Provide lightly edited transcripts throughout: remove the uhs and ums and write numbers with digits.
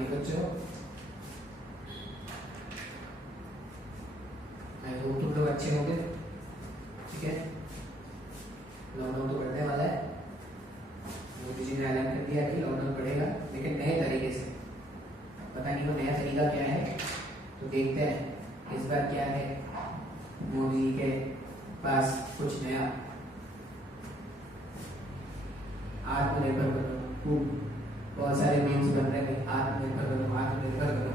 Morning बच्चों, I hope तुम लोग अच्छे होंगे। ठीक है, लॉकडाउन तो बढ़ने वाला है। मोदी जी ने ऐलान कर दिया कि लॉकडाउन बढ़ेगा, लेकिन नए तरीके से। पता नहीं वो नया तरीका क्या है, तो देखते हैं इस बार क्या है मोदी जी के पास कुछ नया। आत्मनिर्भर बनो, खूब बहुत सारे मीम्स बन रहे हैं, आत्मनिर्भर बनो, आत्मनिर्भर बनो।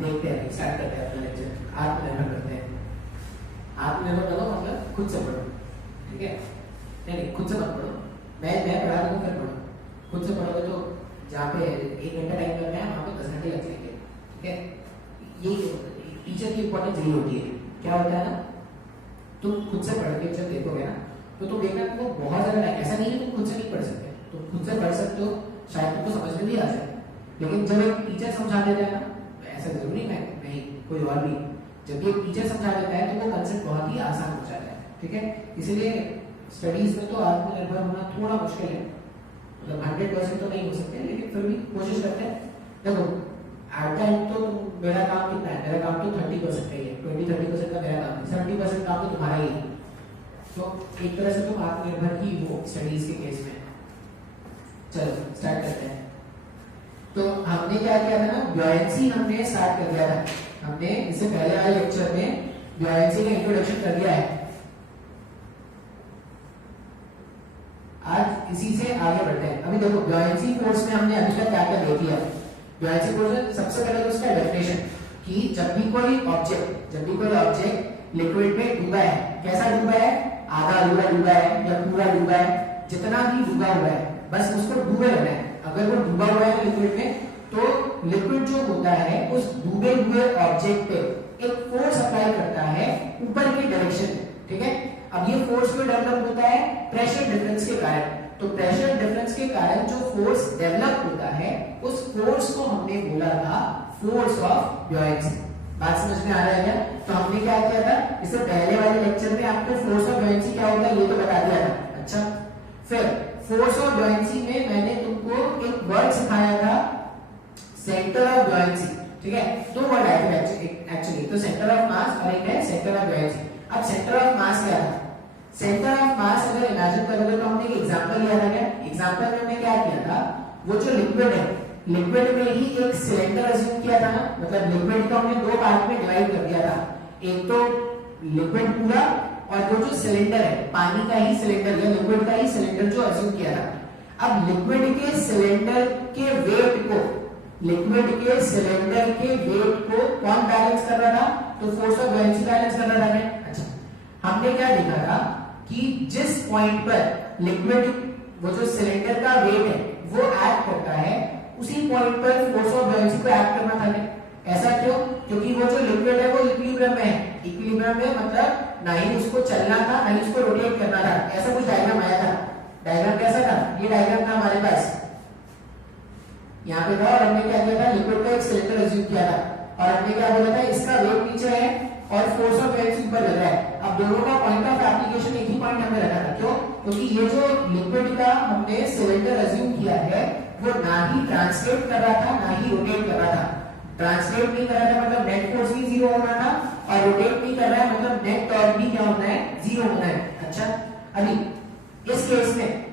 देखते हैं, स्टार्ट करते हैं अपना लेक्चर। आत्मनिर्भर करते हैं। आत्मनिर्भर बनो मतलब खुद से पढ़ो, ठीक है? नहीं, खुद से मत पढ़ो, मैं पढ़ा दूंगा फिर पढ़ो। खुद से पढ़ोगे तो जहाँ पे 1 घंटा टाइम लगना है वहाँ पे 10 घंटे लग जाएंगे। ठीक है, ये टीचर की इंपॉर्टेंस यही होती है। क्या होता है ना, तुम खुद से पढ़ के जब देखोगे ना तो तुम देखना तुमको बहुत ज्यादा टाइम, ऐसा नहीं है तुम खुद से नहीं पढ़ सकते, तुम खुद से पढ़ सकते हो, शायद तुमको समझ में भी आ जाए। लेकिन जब एक टीचर समझा देता है ना, ऐसा जरूरी नहीं कोई और भी, जब भी एक टीचर समझा देता है तो वो कंसेप्ट बहुत ही आसान हो जाता है। ठीक है, इसलिए स्टडीज में तो आत्मनिर्भर होना थोड़ा मुश्किल है, मतलब 100% तो नहीं हो सकते, लेकिन फिर भी कोशिश करते हैं। देखो एट टाइम तो मेरा काम कितना है, मेरा काम तो 30% का ही है, 20-30% का मेरा काम है, 70% काम तो तुम्हारा ही है। तो एक तरह से तुम आत्मनिर्भर ही हो स्टडीज के केस में। चलो स्टार्ट करते हैं। तो हमने क्या किया था ना, ब्योयेंसी हमने स्टार्ट कर दिया था। हमने इससे पहले वाले लेक्चर में ब्योयेंसी का इंट्रोडक्शन कर दिया है। आज इसी से आगे बढ़ते हैं। अभी देखो ब्योयेंसी फोर्स में हमने अभी तक क्या क्या देख लिया। ब्योयेंसी फोर्स में सबसे पहले तो उसका डेफिनेशन कि जब भी कोई ऑब्जेक्ट लिक्विड में डूबा है, कैसा डूबा है, आधा अधूरा डूबा है या पूरा डूबा है, जितना भी डूबा हुआ है बस उसको डूबे रहना है। अगर वो डूबा हुआ है लिक्विड में तो लिक्विड जो होता है उस डूबे हुए ऑब्जेक्ट पे एक फोर्स अप्लाई करता है ऊपर की डायरेक्शन में। ठीक है, अब ये फोर्स क्यों डेवलप होता है, प्रेशर डिफरेंस के कारण। तो प्रेशर डिफरेंस के कारण जो फोर्स डेवलप होता है उस फोर्स को हमने बोला था फोर्स ऑफ ब्योयेंसी। बात समझ में आ रहा है क्या? तो हमने क्या किया था, इससे पहले वाले लेक्चर में आपको फोर्स ऑफ ब्योयेंसी क्या होता है ये तो बता दिया था। अच्छा, फिर फोर्स ऑफ ब्योयेंसी में मैंने तुमको एक वर्ड सिखाया था, सेंटर ऑफ ब्योयेंसी। ठीक है, दो वर्ड आए थे एक्चुअली, तो सेंटर ऑफ मास और एक है सेंटर ऑफ ब्योयेंसी। अब सेंटर ऑफ मास क्या था? सेंटर ऑफ मास अगर इमेजिन करोगे तो हमने एक एग्जांपल लिया था। क्या एग्जांपल में हमने क्या किया था, वो जो लिक्विड है, लिक्विड में ही एक सिलेंडर अज्यूम किया था ना, मतलब लिक्विड को हमने दो पार्ट में डिवाइड कर दिया था, एक तो लिक्विड पूरा और वो जो सिलेंडर है पानी का ही सिलेंडर या लिक्विड का ही सिलेंडर जो अज्यूम किया था। अब लिक्विड के सिलेंडर के वेट को कौन बैलेंस कर रहा था, तो फोर्स ऑफ ब्योयेंसी बैलेंस कर रहा था। अच्छा, हमने क्या देखा था कि जिस पॉइंट पर लिक्विड वो जो सिलेंडर का वेट है वो एक्ट करता है, उसी पॉइंट पर फोर्स ऑफ ब्योयेंसी को एक्ट करना था। ऐसा क्यों? क्योंकि वो जो लिक्विड है वो इक्विलिब्रियम में है। इक्विलिब्रियम में मतलब ना ही उसको चलना था ना ही उसको रोटेट करना था। ऐसा कुछ डायग्राम आया था। डायग्राम कैसा था, ये डायग्राम था हमारे पास, यहाँ पे था, और हमने क्या किया था, लिक्विड का एक सिलेंडर अज्यूम किया था और हमने क्या बोला था, इसका वेट नीचे है और फोर्स ऑफ ब्योयेंसी ऊपर लग रहा है। अब दोनों का पॉइंट ऑफ एप्लीकेशन एक ही पॉइंट हमने रखा था। क्यों? क्योंकि ये जो लिक्विड का हमने सिलेंडर अज्यूम किया है वो ना ही ट्रांसलेट कर रहा था ना ही रोटेट कर रहा था। ट्रांसलेट नहीं कर रहा था मतलब नेट फोर्स भी जीरो होना था, और रोटेट नहीं कर रहा है मतलब नेट टॉर्क भी क्या होना है, जीरो होना है। अच्छा, अभी इस केस में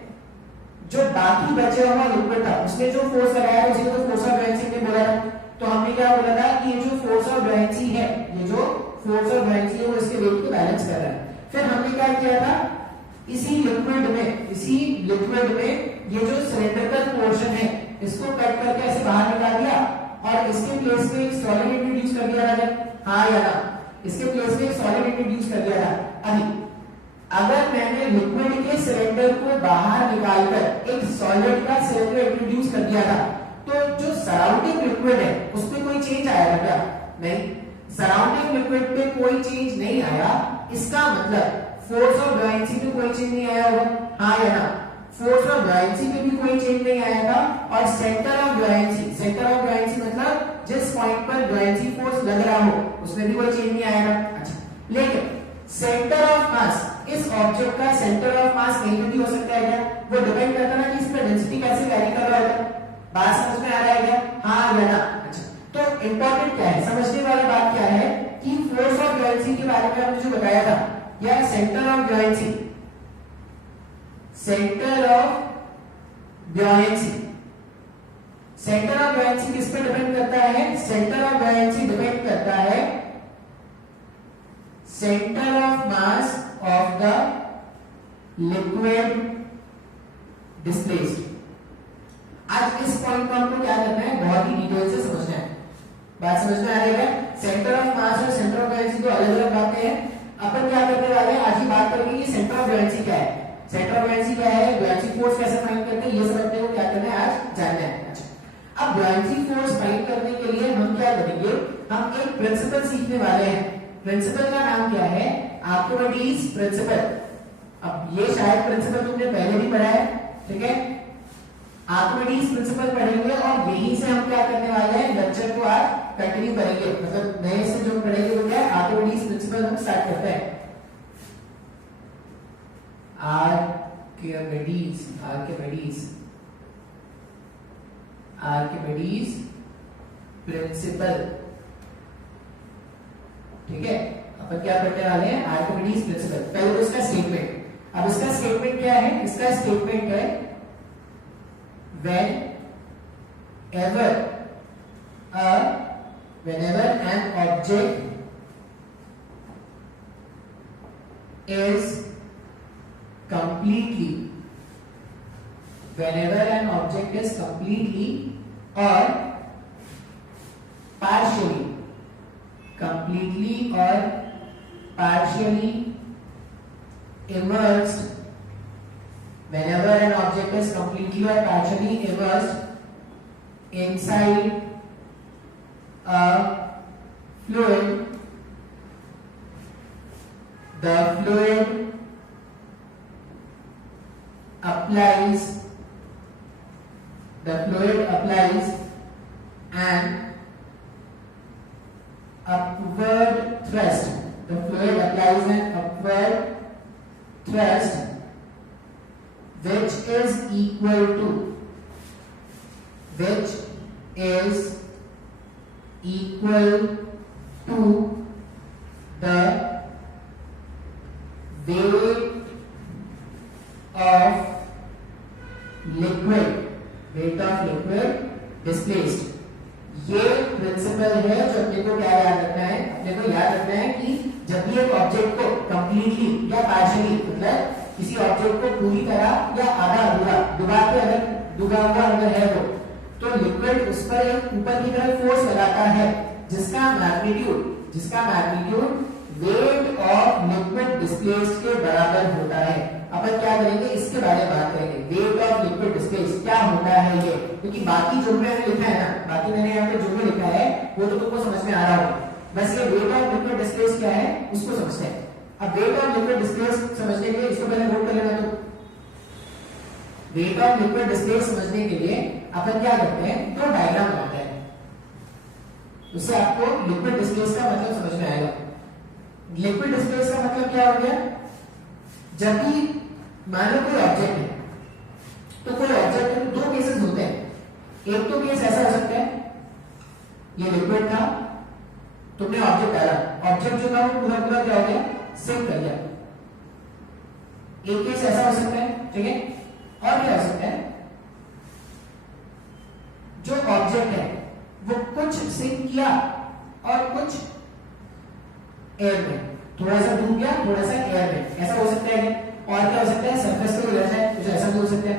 जो बाकी बचे हुआ लिक्विड था उसने जो फोर्स लगाया उसी को तो फोर्स ऑफ ब्योयेंसी ने बोला था। तो हमने क्या बोला था कि ये जो फोर्स ऑफ ब्योयेंसी है, ये जो फोर्स ऑफ ब्योयेंसी है वो इसके वेट को बैलेंस कर रहा है। फिर हमने क्या किया था, इसी लिक्विड में ये जो सिलेंडर का पोर्शन है इसको कट करके ऐसे बाहर निकाल दिया और इसके प्लेस में एक सॉलिड इंट्रोड्यूस कर दिया था। हाँ या ना, इसके प्लेस में एक सॉलिड इंट्रोड्यूस कर दिया था। अभी अगर मैंने लिक्विड के सिलेंडर को बाहर निकालकर एक सॉलिड का सिलेंडर इंट्रोड्यूस कर दिया था, तो जो सराउंडिंग लिक्विड है उसमें कोई चेंज आया था क्या? नहीं, सराउंडिंग लिक्विड पे कोई चेंज नहीं आया। इसका मतलब फोर्स ऑफ ब्योयेंसी पे कोई चेंज नहीं आया होगा। हाँ या ना, फोर्स ऑफ ब्योयेंसी पे भी कोई चेंज नहीं आया था। और सेंटर ऑफ ब्योयेंसी मतलब जिस पॉइंट पर ब्योयेंसी फोर्स लग रहा हो उसमें भी कोई चेंज नहीं आएगा। अच्छा, लेकिन सेंटर ऑफ मास, इस ऑब्जेक्ट का सेंटर ऑफ मास कहीं भी हो सकता है क्या? वो डिपेंड करता है ना कि इसका डेंसिटी कैसे वैरी कर रहा होगा। हमने जो बताया था, क्या centre of buoyancy, centre of buoyancy, centre of buoyancy किस पे डिपेंड करता है? सेंटर ऑफ ब्योयेंसी डिपेंड करता है centre of mass of the liquid displaced. आज इस पॉइंट को हमको क्या करना है, बहुत ही डिटेल से समझना है। बात समझ में आ रही है? सेंटर ऑफ मास और सेंटर ऑफ ब्योयेंसी दो अलग अलग बातें हैं। अपन क्या करने वाले हैं, आज ही बात करेंगे कि सेंटर ऑफ ब्योयेंसी क्या है, सेंटर ऑफ ब्योयेंसी क्या है, ब्योयेंसी फोर्स कैसे फाइंड करते हैं, ये सब अपने को क्या करना है, आज जानना है। अच्छा, अब ब्योयेंसी फोर्स फाइंड करने के लिए हम क्या करेंगे, हम एक प्रिंसिपल सीखने वाले हैं। प्रिंसिपल का नाम क्या है? Archimedes principal. अब ये शायद प्रिंसिपल तुमने पहले भी पढ़ा है, ठीक है? आर्किमिडीज प्रिंसिपल पढ़ेंगे और यहीं से हम क्या करने वाले हैं, लेक्चर को आज कंटिन्यू करेंगे। मतलब नए से जो पढ़ेंगे वो क्या है, आर्किमिडीज प्रिंसिपल हम स्टार्ट करते हैं। आर्किमिडीज प्रिंसिपल, ठीक है? अपन क्या करने वाले हैं, आर्किमिडीज प्रिंसिपल। पहले तो इसका स्टेटमेंट। अब इसका स्टेटमेंट क्या है? इसका स्टेटमेंट है whenever an object is completely or partially immersed, whenever an object is completely or partially immersed inside a fluid, the fluid applies an upward thrust. The fluid applies an upward thrust which is equal to the weight of liquid displaced। ये principal है जो अपने को क्या याद रखना है, अपने को याद रखना है कि जब भी एक ऑब्जेक्ट को कंप्लीटली या पार्शियली, मतलब किसी ऑब्जेक्ट को पूरी तरह या आधा अधूरा डुबा हुआ अगर है वो, तो लिक्विड उस पर एक ऊपर की तरफ फोर्स लगाता है जिसका magnitude weight of liquid displaced के बराबर होता है। अपन क्या करेंगे, इसके बारे में बात करेंगे, वेट ऑफ लिक्विड डिस्प्लेस्ड क्या होता है ये, क्योंकि बाकी जो मैंने लिखा है ना, बाकी मैंने यहाँ पे जो भी लिखा है वो तो तुमको समझ में आ रहा होगा, बस ये वेट ऑफ लिक्विड डिस्प्लेस्ड क्या है उसको समझते हैं। अब वेट ऑफ लिक्विड डिस्प्लेस्ड समझने के लिए इसको पहले नोट कर लेना। तो वेट ऑफ लिक्विड डिस्प्लेस्ड समझने के लिए अपन क्या करते हैं, दो डायग्राम बनाते हैं, उससे आपको लिक्विड डिस्प्लेस्ड का मतलब समझ में आएगा। लिक्विड डिस्प्लेस्ड का मतलब क्या हो गया, जब भी मान लो कोई ऑब्जेक्ट है, तो कोई ऑब्जेक्ट में दो केसेस होते हैं। एक तो केस ऐसा हो सकता है, ये लिक्विड था, तुमने ऑब्जेक्ट डाला, ऑब्जेक्ट जो था वो पूरा क्या हो गया, सिंक कर गया। एक केस ऐसा हो सकता है, ठीक है? और क्या हो सकता है, जो ऑब्जेक्ट है वो कुछ सिंक किया और कुछ एयर में, थोड़ा सा डूब गया, थोड़ा सा एयर में, ऐसा हो सकता है। और क्या हो सकता है, सरफेस पे उलझ जाए, कुछ ऐसा भी हो सकता है।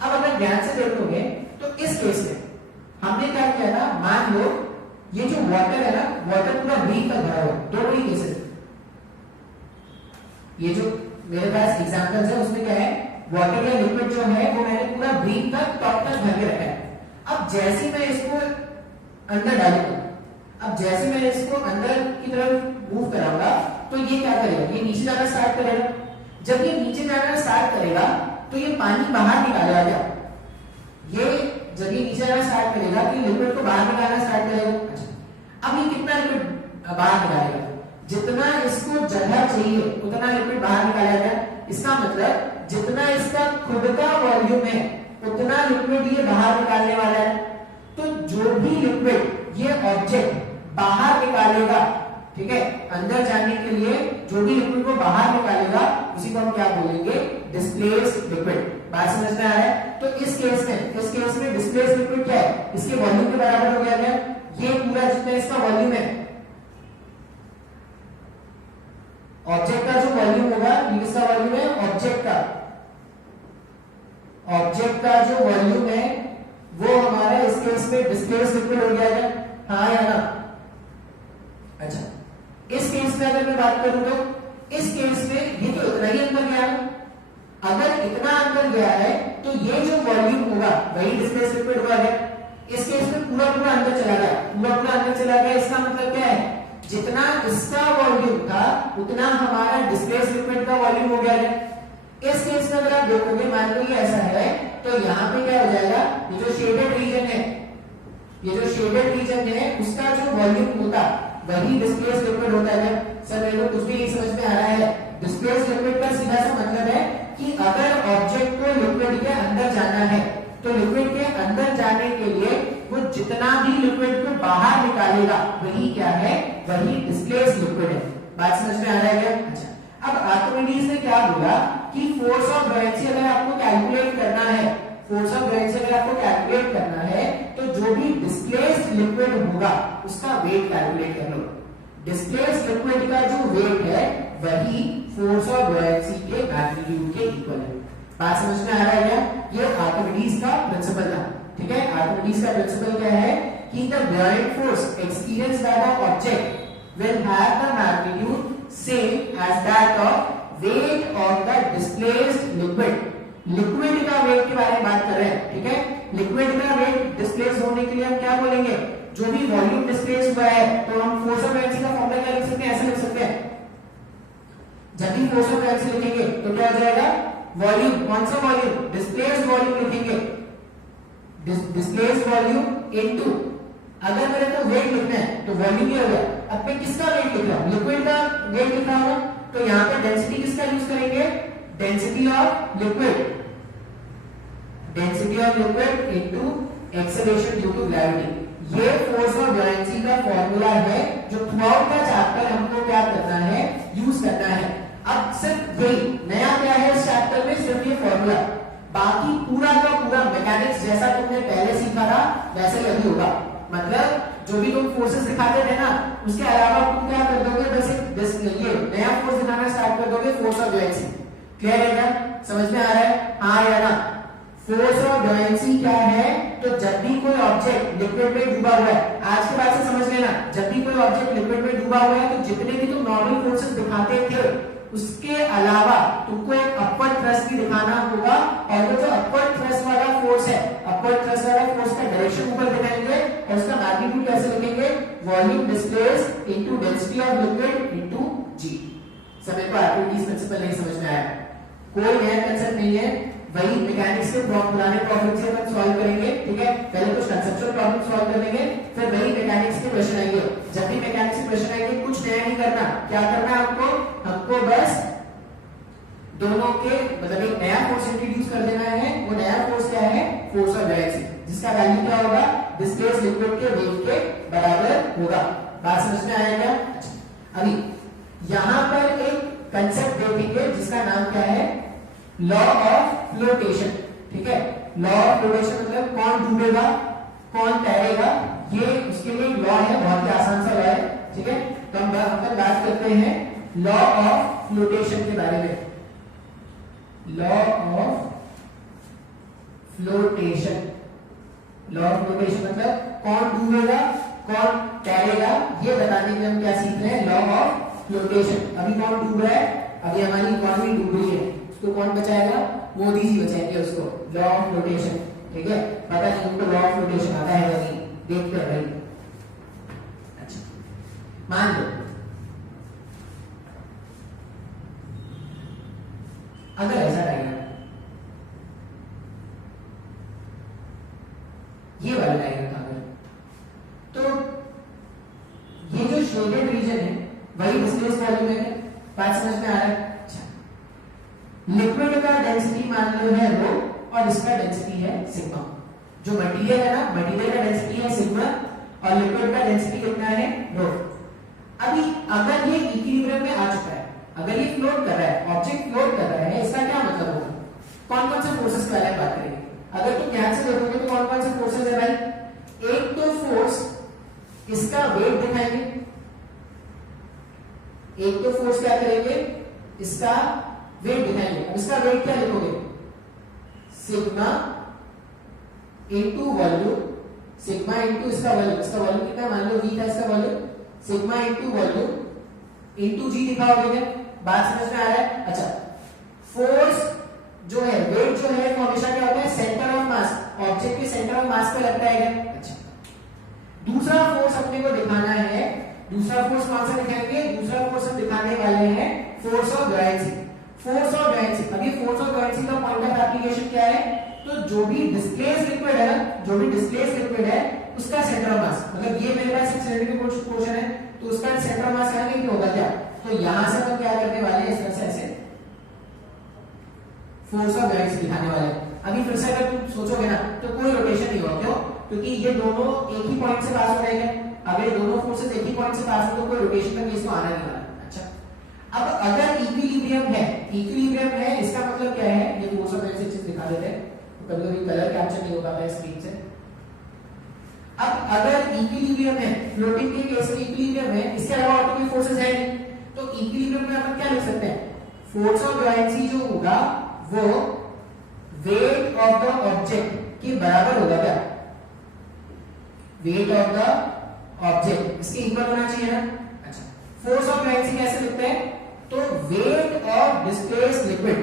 अब अगर ध्यान से देखोगे तो इस केस में हमने क्या किया ना, मान लो ये जो वाटर है ना, वाटर पूरा ब्रीथ तक भरा हुआ, दो ही केसेस। ये जो मेरे पास एग्जांपल्स है उसमें क्या है, वाटर या लिक्विड जो है वो मैंने पूरा ब्रीथ तक टॉप तक भर के रखा है। अब जैसे मैं इसको अंदर डालूंगा, अब जैसे मैं इसको अंदर की तरफ मूव कराऊंगा तो ये क्या करेगा, ये नीचे जाना स्टार्ट करेगा। जब ये नीचे जाना स्टार्ट करेगा तो ये पानी बाहर निकालेगा। क्या ये जब ये नीचे जाना स्टार्ट करेगा तो लिक्विड को बाहर निकालना स्टार्ट करेगा। अब ये कितना लिक्विड बाहर निकालेगा, जितना इसको जगह चाहिए उतना लिक्विड बाहर निकालेगा। इसका मतलब जितना इसका खुद का वॉल्यूम है उतना लिक्विड ये बाहर निकालने वाला है। तो जो भी लिक्विड ये ऑब्जेक्ट बाहर निकालेगा, ठीक है, अंदर जाने के लिए जो भी लिक्विड को बाहर निकालेगा उसी को हम क्या बोलेंगे, डिस्प्लेस्ड लिक्विड। बात समझ में आ रहा है? तो इस केस में डिस्प्लेस्ड लिक्विड क्या है, इसके वॉल्यूम के बराबर हो गया क्या? ये पूरा जितना इसका वॉल्यूम है, ऑब्जेक्ट का जो वॉल्यूम होगा, ये किसका वॉल्यूम है, ऑब्जेक्ट का जो वॉल्यूम है वो हमारा इस केस में डिस्प्लेस्ड लिक्विड हो गया है, हाँ या ना? अच्छा, इस केस में अगर मैं बात करूं तो इस केस में ये तो इतना ही अंदर गया है। अगर इतना अंदर गया है तो ये जो वॉल्यूम होगा वही डिस्प्लेस्ड लिक्विड हुआ है। इस केस में पूरा अंदर चला गया, इसका मतलब क्या है, जितना इसका वॉल्यूम था उतना हमारा डिस्प्लेस्ड लिक्विड का वॉल्यूम हो गया है। इस केस में अगर आप देखोगे, मान लो ये ऐसा है, तो यहाँ पे क्या हो जाएगा, ये जो शेडेड रीजन है उसका जो वॉल्यूम होता वही डिस्प्लेस्ड लिक्विड होता है। सर मेरे को कुछ भी नहीं समझ में आ रहा है। डिस्प्लेस्ड लिक्विड का सीधा सा मतलब है कि अगर ऑब्जेक्ट को लिक्विड के अंदर जाना है तो लिक्विड के अंदर जाने के लिए वो जितना भी लिक्विड को बाहर निकालेगा वही क्या है, वही डिस्प्लेस्ड लिक्विड है। बात समझ में आ रहा है क्या? अच्छा, अब आर्किमिडीज ने क्या बोला कि फोर्स ऑफ बुयांसी अगर आपको कैलकुलेट करना है, तो जो भी डिस्प्लेस्ड लिक्विड होगा उसका वेट कैलकुलेट कर लो। डिस्प्लेस्ड लिक्विड का जो वेट है वही फोर्स ऑफ बुयांसी के मैग्नीट्यूड के इक्वल है। बात समझ में आ रहा है क्या? ये आर्किमिडीज का प्रिंसिपल था। ठीक है, आर्किमिडीज का प्रिंसिपल क्या है कि the buoyant force experienced by the object will have the magnitude same as that of weight of the displaced liquid. Liquid का वेट के बारे में बात कर रहे हैं। ठीक है, लिक्विड का वेट डिस्प्लेस होने के लिए हम क्या बोलेंगे, जो भी वॉल्यूम डिस्प्लेस हुआ है, तो हम फोर्स ऑफ बुयांसी का फॉर्मूला क्या लिख सकते हैं, ऐसे लिख सकते हैं। जब भी फोर्स ऑफ बुयांसी लिखेंगे तो क्या हो जाएगा, वॉल्यूम, कौन सा वॉल्यूम, डिस्प्लेस्ड वॉल्यूम लिखेंगे, डिस्प्लेस्ड वॉल्यूम इनटू, अगर मेरे को वेट लिखना है तो वॉल्यूम ही हो गया। अब मैं किसका वेट लिख रहा हूं, लिक्विड का वेट लिख रहा हूं, तो यहां पे डेंसिटी किसका यूज करेंगे, density of liquid into acceleration due to gravity. ये फोर्स ऑफ बुयांसी का फॉर्मूला है जो थ्रू आउट का चैप्टर हमको क्या करना है, यूज करना है। अब सिर्फ यही नया क्या है इस चैप्टर में, सिर्फ ये फॉर्मूला, बाकी पूरा का पूरा मैकेनिक्स जैसा तुमने पहले सीखा था वैसे ही होगा। मतलब जो भी तुम फोर्सेस दिखाते थे ना, उसके अलावा तुम क्या कर दोगे, बस ये नया फोर्स दिखाना स्टार्ट कर दोगे, फोर्स ऑफ बुयांसी। क्लियर है क्या, समझ में आ रहा है, हाँ या ना? फोर्स ऑफ बुयांसी क्या है, तो जब भी कोई ऑब्जेक्ट लिक्विड में डूबा हुआ है, आज के बाद से समझ लेना, जब भी कोई ऑब्जेक्ट लिक्विड में डूबा हुआ है तो जितने भी तुम नॉर्मल फोर्सेस दिखाते थे उसके अलावा तुमको एक अपवर्ड थ्रस्ट भी दिखाना होगा। और वो जो अपवर्ड थ्रस्ट वाला फोर्स है, अपवर्ड थ्रस्ट वाला फोर्स का डायरेक्शन ऊपर दिखाएंगे और उसका मैग्नीट्यूड कैसे लिखेंगे, volume displaced into density of liquid into g. सब को आर्किमिडीज प्रिंसिपल नहीं समझ में आया, कोई नया कंसेप्ट नहीं है, वही मैकेनिक्स के पुराने प्रॉब्लम से हम सॉल्व करेंगे। ठीक है, पहले कुछ कंसेप्चुअल प्रॉब्लम सॉल्व कर लेंगे, फिर वही मैकेनिक्स के क्वेश्चन आएंगे। जब भी मैकेनिक्स के क्वेश्चन आएंगे कुछ नया नहीं करना, क्या करना है हमको बस दोनों के मतलब एक नया फोर्स इंट्रोड्यूस कर देना है। वो नया फोर्स क्या है, फोर्स ऑफ बुयांसी, जिसका वैल्यू क्या होगा, डिस्प्लेस्ड लिक्विड के वेट के बराबर होगा। बात समझ में आया क्या? अभी यहां पर एक कंसेप्ट देखेंगे जिसका नाम क्या है, लॉ ऑफ फ्लोटेशन। ठीक है, लॉ ऑफ फ्लोटेशन मतलब कौन डूबेगा कौन तैरेगा, ये उसके लिए लॉ है, बहुत ही आसान सा लॉ है। ठीक है, तो हम बात करते हैं लॉ ऑफ फ्लोटेशन के बारे में। Law of flotation, law of flotation मतलब कौन डूबेगा कौन तैरेगा, ये बताने के लिए हम क्या सीख रहे हैं, लॉ ऑफ फ्लोटेशन। अभी कौन डूब रहा है, अभी हमारी इकोनॉमी डूब रही है, उसको कौन बचाएगा, मोदी जी बचाएंगे उसको, लॉ ऑफ फ्लोटेशन। ठीक है, पता नहीं उनको लॉ ऑफ फ्लोटेशन आता है या नहीं, देखते हैं भाई। अच्छा, मान लो अगर ऐसा डायग्राम, ये वाला डायग्राम था, तो ये जो शेडेड रीजन है वही डिस्प्लेस वॉल्यूम है। बात समझ में आ रहा है? लिक्विड का डेंसिटी मान लो है रो और इसका डेंसिटी है सिग्मा। जो मटेरियल है ना, मटेरियल का डेंसिटी है सिग्मा और लिक्विड का डेंसिटी कितना है, रो। अभी अगर ये इक्विलिब्रियम में आ चुका है, अगर ये फ्लोट कर रहा है, ऑब्जेक्ट फ्लोट कर रहा है, इसका क्या मतलब होगा? कौन कौन से फोर्सेस के बारे में बात करेंगे? अगर तुम ध्यान से देखोगे तो कौन कौन से फोर्सेस है भाई? एक तो फोर्स इसका वेट दिखाएंगे, एक तो फोर्स क्या करेंगे, इसका वेट दिखाएंगे। अब इसका वेट क्या लिखोगे? Sigma into volume, sigma into इसका वॉल्यूम, इसका वॉल्यूम कितना मान लो v था इसका volume, sigma into volume into g लिखाओगे क्या? बात समझ में आ रहा है? अच्छा, फोर्स जो है, वेट जो है वो हमेशा क्या होता है? सेंटर ऑफ मास, ऑब्जेक्ट के सेंटर ऑफ मास पे लगता है क्या? अच्छा, दूसरा फोर्स अपने को दिखाना है, दूसरा फोर्स कौन सा दिखाएंगे? दूसरा फोर्स हम दिखाने वाले हैं force of buoyancy. Force of buoyancy, अभी फोर्स ऑफ बुयांसी का पॉइंट ऑफ एप्लीकेशन क्या है? तो जो भी डिस्प्लेस लिक्विड है ना, जो भी डिस्प्लेस लिक्विड है उसका सेंटर ऑफ मास, मतलब ये मेरे पास एक सिलेंडरिकल पोर्शन है तो उसका सेंटर ऑफ मास यहाँ नहीं होगा क्या? तो यहां से हम क्या करने वाले हैं? इस तरह से ऐसे फोर्स ऑफ बुयांसी दिखाने वाले हैं। अभी फिर से अगर तुम सोचोगे ना तो कोई रोटेशन नहीं होगा, क्यों? क्योंकि ये दोनों एक ही पॉइंट से पास हो रहे हैं। अगर ये दोनों फोर्सेस एक ही पॉइंट से पास हो तो कोई रोटेशन का केस तो आना नहीं वाला। अच्छा, अब अगर इक्विलिब्रियम है, इक्विलिब्रियम है इसका मतलब क्या है? ये फोर्स ऑफ बुयांसी चीज दिखा देते हैं, कभी-कभी कलर कैप्चर नहीं हो पाता है स्क्रीन से। अब अगर इक्विलिब्रियम है, फ्लोटिंग के केस में इक्विलिब्रियम है, इसके अलावा और कोई फोर्सेस है नहीं, तो इक्विलिब्रियम में अपन क्या लिख सकते हैं? फोर्स ऑफ बुयांसी जो होगा वो वेट ऑफ द ऑब्जेक्ट के बराबर होगा क्या? वेट ऑफ द ऑब्जेक्ट इसके इक्वल होना चाहिए ना। अच्छा, फोर्स ऑफ बुयांसी कैसे लिखते हैं? तो वेट ऑफ डिस्प्लेस्ड लिक्विड।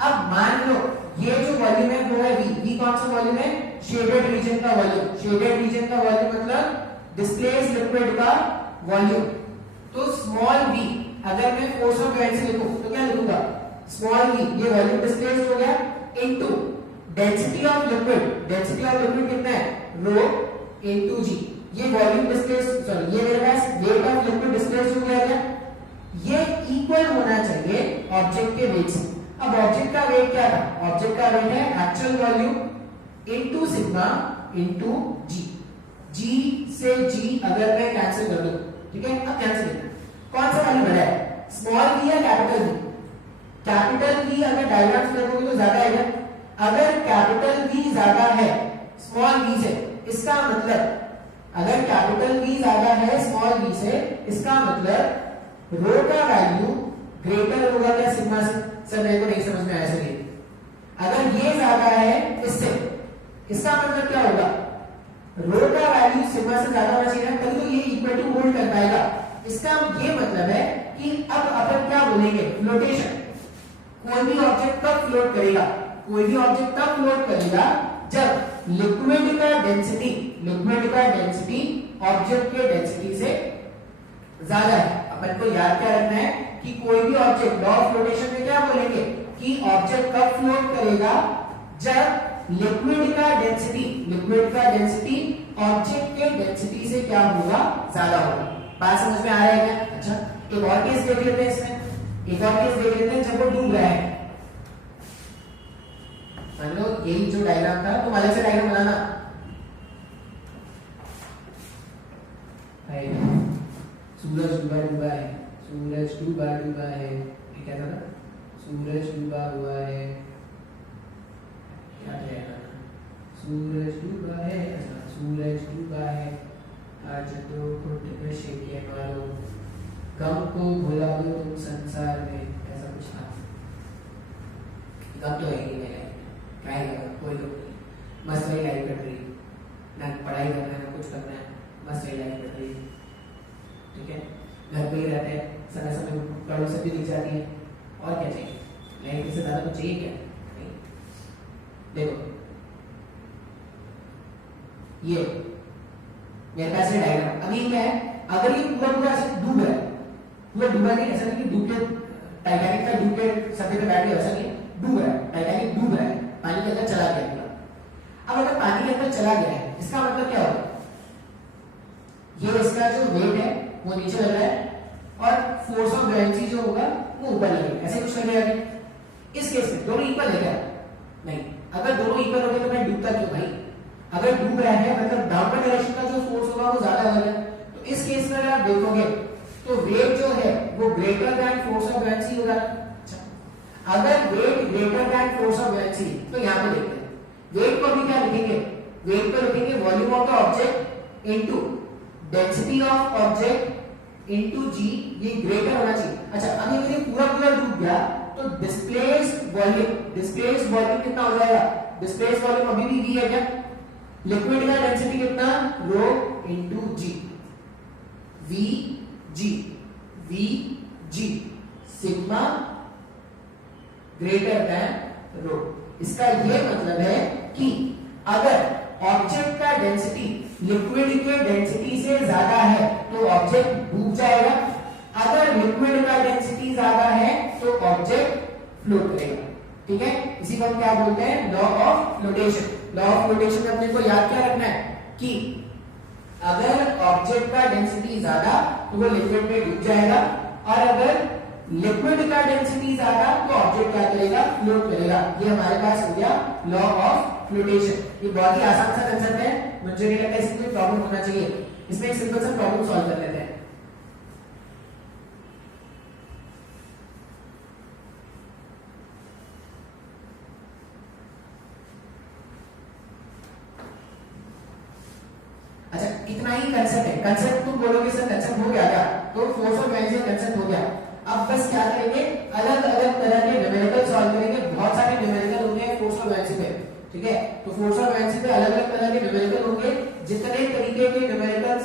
अब मान लो ये जो वॉल्यूम है वो है v, v कौन सा वॉल्यूम है? शेडेड रीजन का वॉल्यूम, शेडेड रीजन का वॉल्यूम मतलब डिस्प्लेस्ड लिक्विड का वॉल्यूम। तो स्मॉल v अगर मैं फोर्स ऑफ बुयांसी लिखूं तो क्या लिखूंगा? स्मॉल v, ये वॉल्यूम डिस्प्लेस्ड हो गया, into density of liquid, density of liquid कितना है? रो इनटू g, ये वॉल्यूम डिस्प्लेस्ड, सॉरी ये मेरे पास वेट ऑफ लिक्विड डिस्प्लेस्ड हो गया क्या? ये इक्वल होना चाहिए ऑब्जेक्ट के वेट से। अब ऑब्जेक्ट का वेट क्या था? ऑब्जेक्ट का वेट है actual volume into sigma into g, g से g अगर मैं कैंसिल कर दूं, ठीक है? अब ध्यान से देखना कौन सा वैल्यू बड़ा है, स्मॉल v या कैपिटल v? कैपिटल v अगर डायग्राम से देखोगे तो ज्यादा है। अगर कैपिटल v ज्यादा है स्मॉल v से, इसका मतलब अगर कैपिटल V ज्यादा है स्मॉल v से, इसका मतलब रो का वैल्यू ग्रेटर होगा क्या सिग्मा से? सर मेरे को नहीं समझ में आया सर ये। अगर ये ज्यादा है इससे, इसका मतलब क्या होगा? रो का वैल्यू सिग्मा से ज्यादा होना चाहिए, तभी तो ये इक्वल टू होल्ड कर पाएगा। इसका ये मतलब है कि अब अपन क्या बोलेंगे? फ्लोटेशन। कोई भी ऑब्जेक्ट कब फ्लोट करेगा? कोई भी ऑब्जेक्ट तब फ्लोट करेगा जब लिक्विड का डेंसिटी, लिक्विड का डेंसिटी ऑब्जेक्ट के डेंसिटी से ज्यादा है। अपन को याद क्या रखना है कि कोई भी ऑब्जेक्ट, लॉ ऑफ फ्लोटेशन में क्या बोलेंगे कि ऑब्जेक्ट कब फ्लोट करेगा? जब लिक्विड का डेंसिटी, लिक्विड का डेंसिटी ऑब्जेक्ट के डेंसिटी से क्या होगा? ज्यादा होगा। बात समझ में आ रहा है क्या? अच्छा, एक और केस देख लेते हैं इसमें, एक और केस देख लेते हैं जब वो डूब रहा है। मान लो यही जो डायग्राम था, तो अलग से डायग्राम बनाना। सूरज डूबा डूबा है, सूरज डूबा डूबा है, ये क्या था ना? सूरज डूबा हुआ है, क्या रहेगा? सूरज डूबा है, सूरज डूबा है, आज तो घुट में शेके मारो, गम को भुला दो तुम संसार में, ऐसा कुछ था। गम तो है ही नहीं, क्या है कोई लोग नहीं, मस्त वही लाइफ कट रही, ना पढ़ाई करना है ना कुछ करना है, मस्त वही लाइफ कट रही, ठीक है? घर पे ही रहते हैं, समय समय कड़ों से भी दिख जाती है, और क्या चाहिए? लाइफ से ज्यादा कुछ चाहिए क्या? नहीं। देखो ये मेरे पास है डायग्राम। अभी क्या है, अगर ये पूरा पूरा ऐसे डूब रहा है, पूरा डूबा नहीं, ऐसा नहीं कि डूब के टाइटैनिक का डूब के सफे पे बैठ गया, ऐसा नहीं, डूब रहा है, टाइटैनिक डूब रहा है, पानी के अंदर चला गया पूरा। अब अगर पानी के अंदर चला गया है, इसका मतलब क्या होगा? ये इसका जो वेट है वो नीचे लग रहा है और फोर्स ऑफ बुयांसी जो होगा वो ऊपर लगेगा, ऐसे कुछ लगेगा। इस केस में दोनों इक्वल है क्या? नहीं। अगर दोनों इक्वल हो गए तो मैं डूबता क्यों भाई? अगर डूब रहा है मतलब डाउनवर्ड डायरेक्शन का जो फोर्स होगा वो ज्यादा होगा। तो इस केस में अगर आप देखोगे तो वेट जो है वो greater than force of gravity होगा। अगर weight greater than force of gravity तो यहां पे देखते हैं वेट को भी क्या लिखेंगे, वेट को लिखेंगे volume of the object into density of object into g, ये ग्रेटर होना चाहिए। अच्छा अब ये पूरा पूरा डूब गया तो डिस्प्लेस्ड वॉल्यूम कितना हो जाएगा, डिस्प्लेस्ड वॉल्यूम अभी भी v है क्या, लिक्विड का डेंसिटी कितना rho into g, V g sigma greater than rho. इसका ये मतलब है कि अगर ऑब्जेक्ट का डेंसिटी लिक्विड के डेंसिटी से ज्यादा है तो ऑब्जेक्ट डूब जाएगा, अगर लिक्विड का डेंसिटी ज्यादा है तो ऑब्जेक्ट फ्लोट करेगा। ठीक है, इसी को हम क्या बोलते हैं, law of flotation. Law of flotation में अपने को याद क्या रखना है कि अगर ऑब्जेक्ट का डेंसिटी ज्यादा तो वो लिक्विड में डूब जाएगा, और अगर लिक्विड का डेंसिटी ज्यादा तो ऑब्जेक्ट क्या करेगा, फ्लोट करेगा। ये हमारे पास हो गया लॉ ऑफ फ्लोटेशन। ये बहुत ही आसान सा कंसेप्ट है, मुझे नहीं लगता इसमें कोई प्रॉब्लम होना चाहिए। इसमें एक सिंपल सा प्रॉब्लम सॉल्व कर लेते हैं। अच्छा इतना ही कंसेप्ट है, कंसेप्ट तुम बोलोगे सर कंसेप्ट हो गया क्या, तो फोर्स ऑफ ग्रेविटी का कंसेप्ट हो गया। अब बस क्या करेंगे, अलग अलग तरह के न्यूमेरिकल सॉल्व करेंगे। बहुत सारे न्यूमेरिकल होंगे फोर्स ऑफ ग्रेविटी पे, ठीक है, तो फोर्स ऑफ ग्रेविटी पे अलग अलग तरह के न्यूमेरिकल होंगे। जितने तरीके के न्यूमेरिकल्स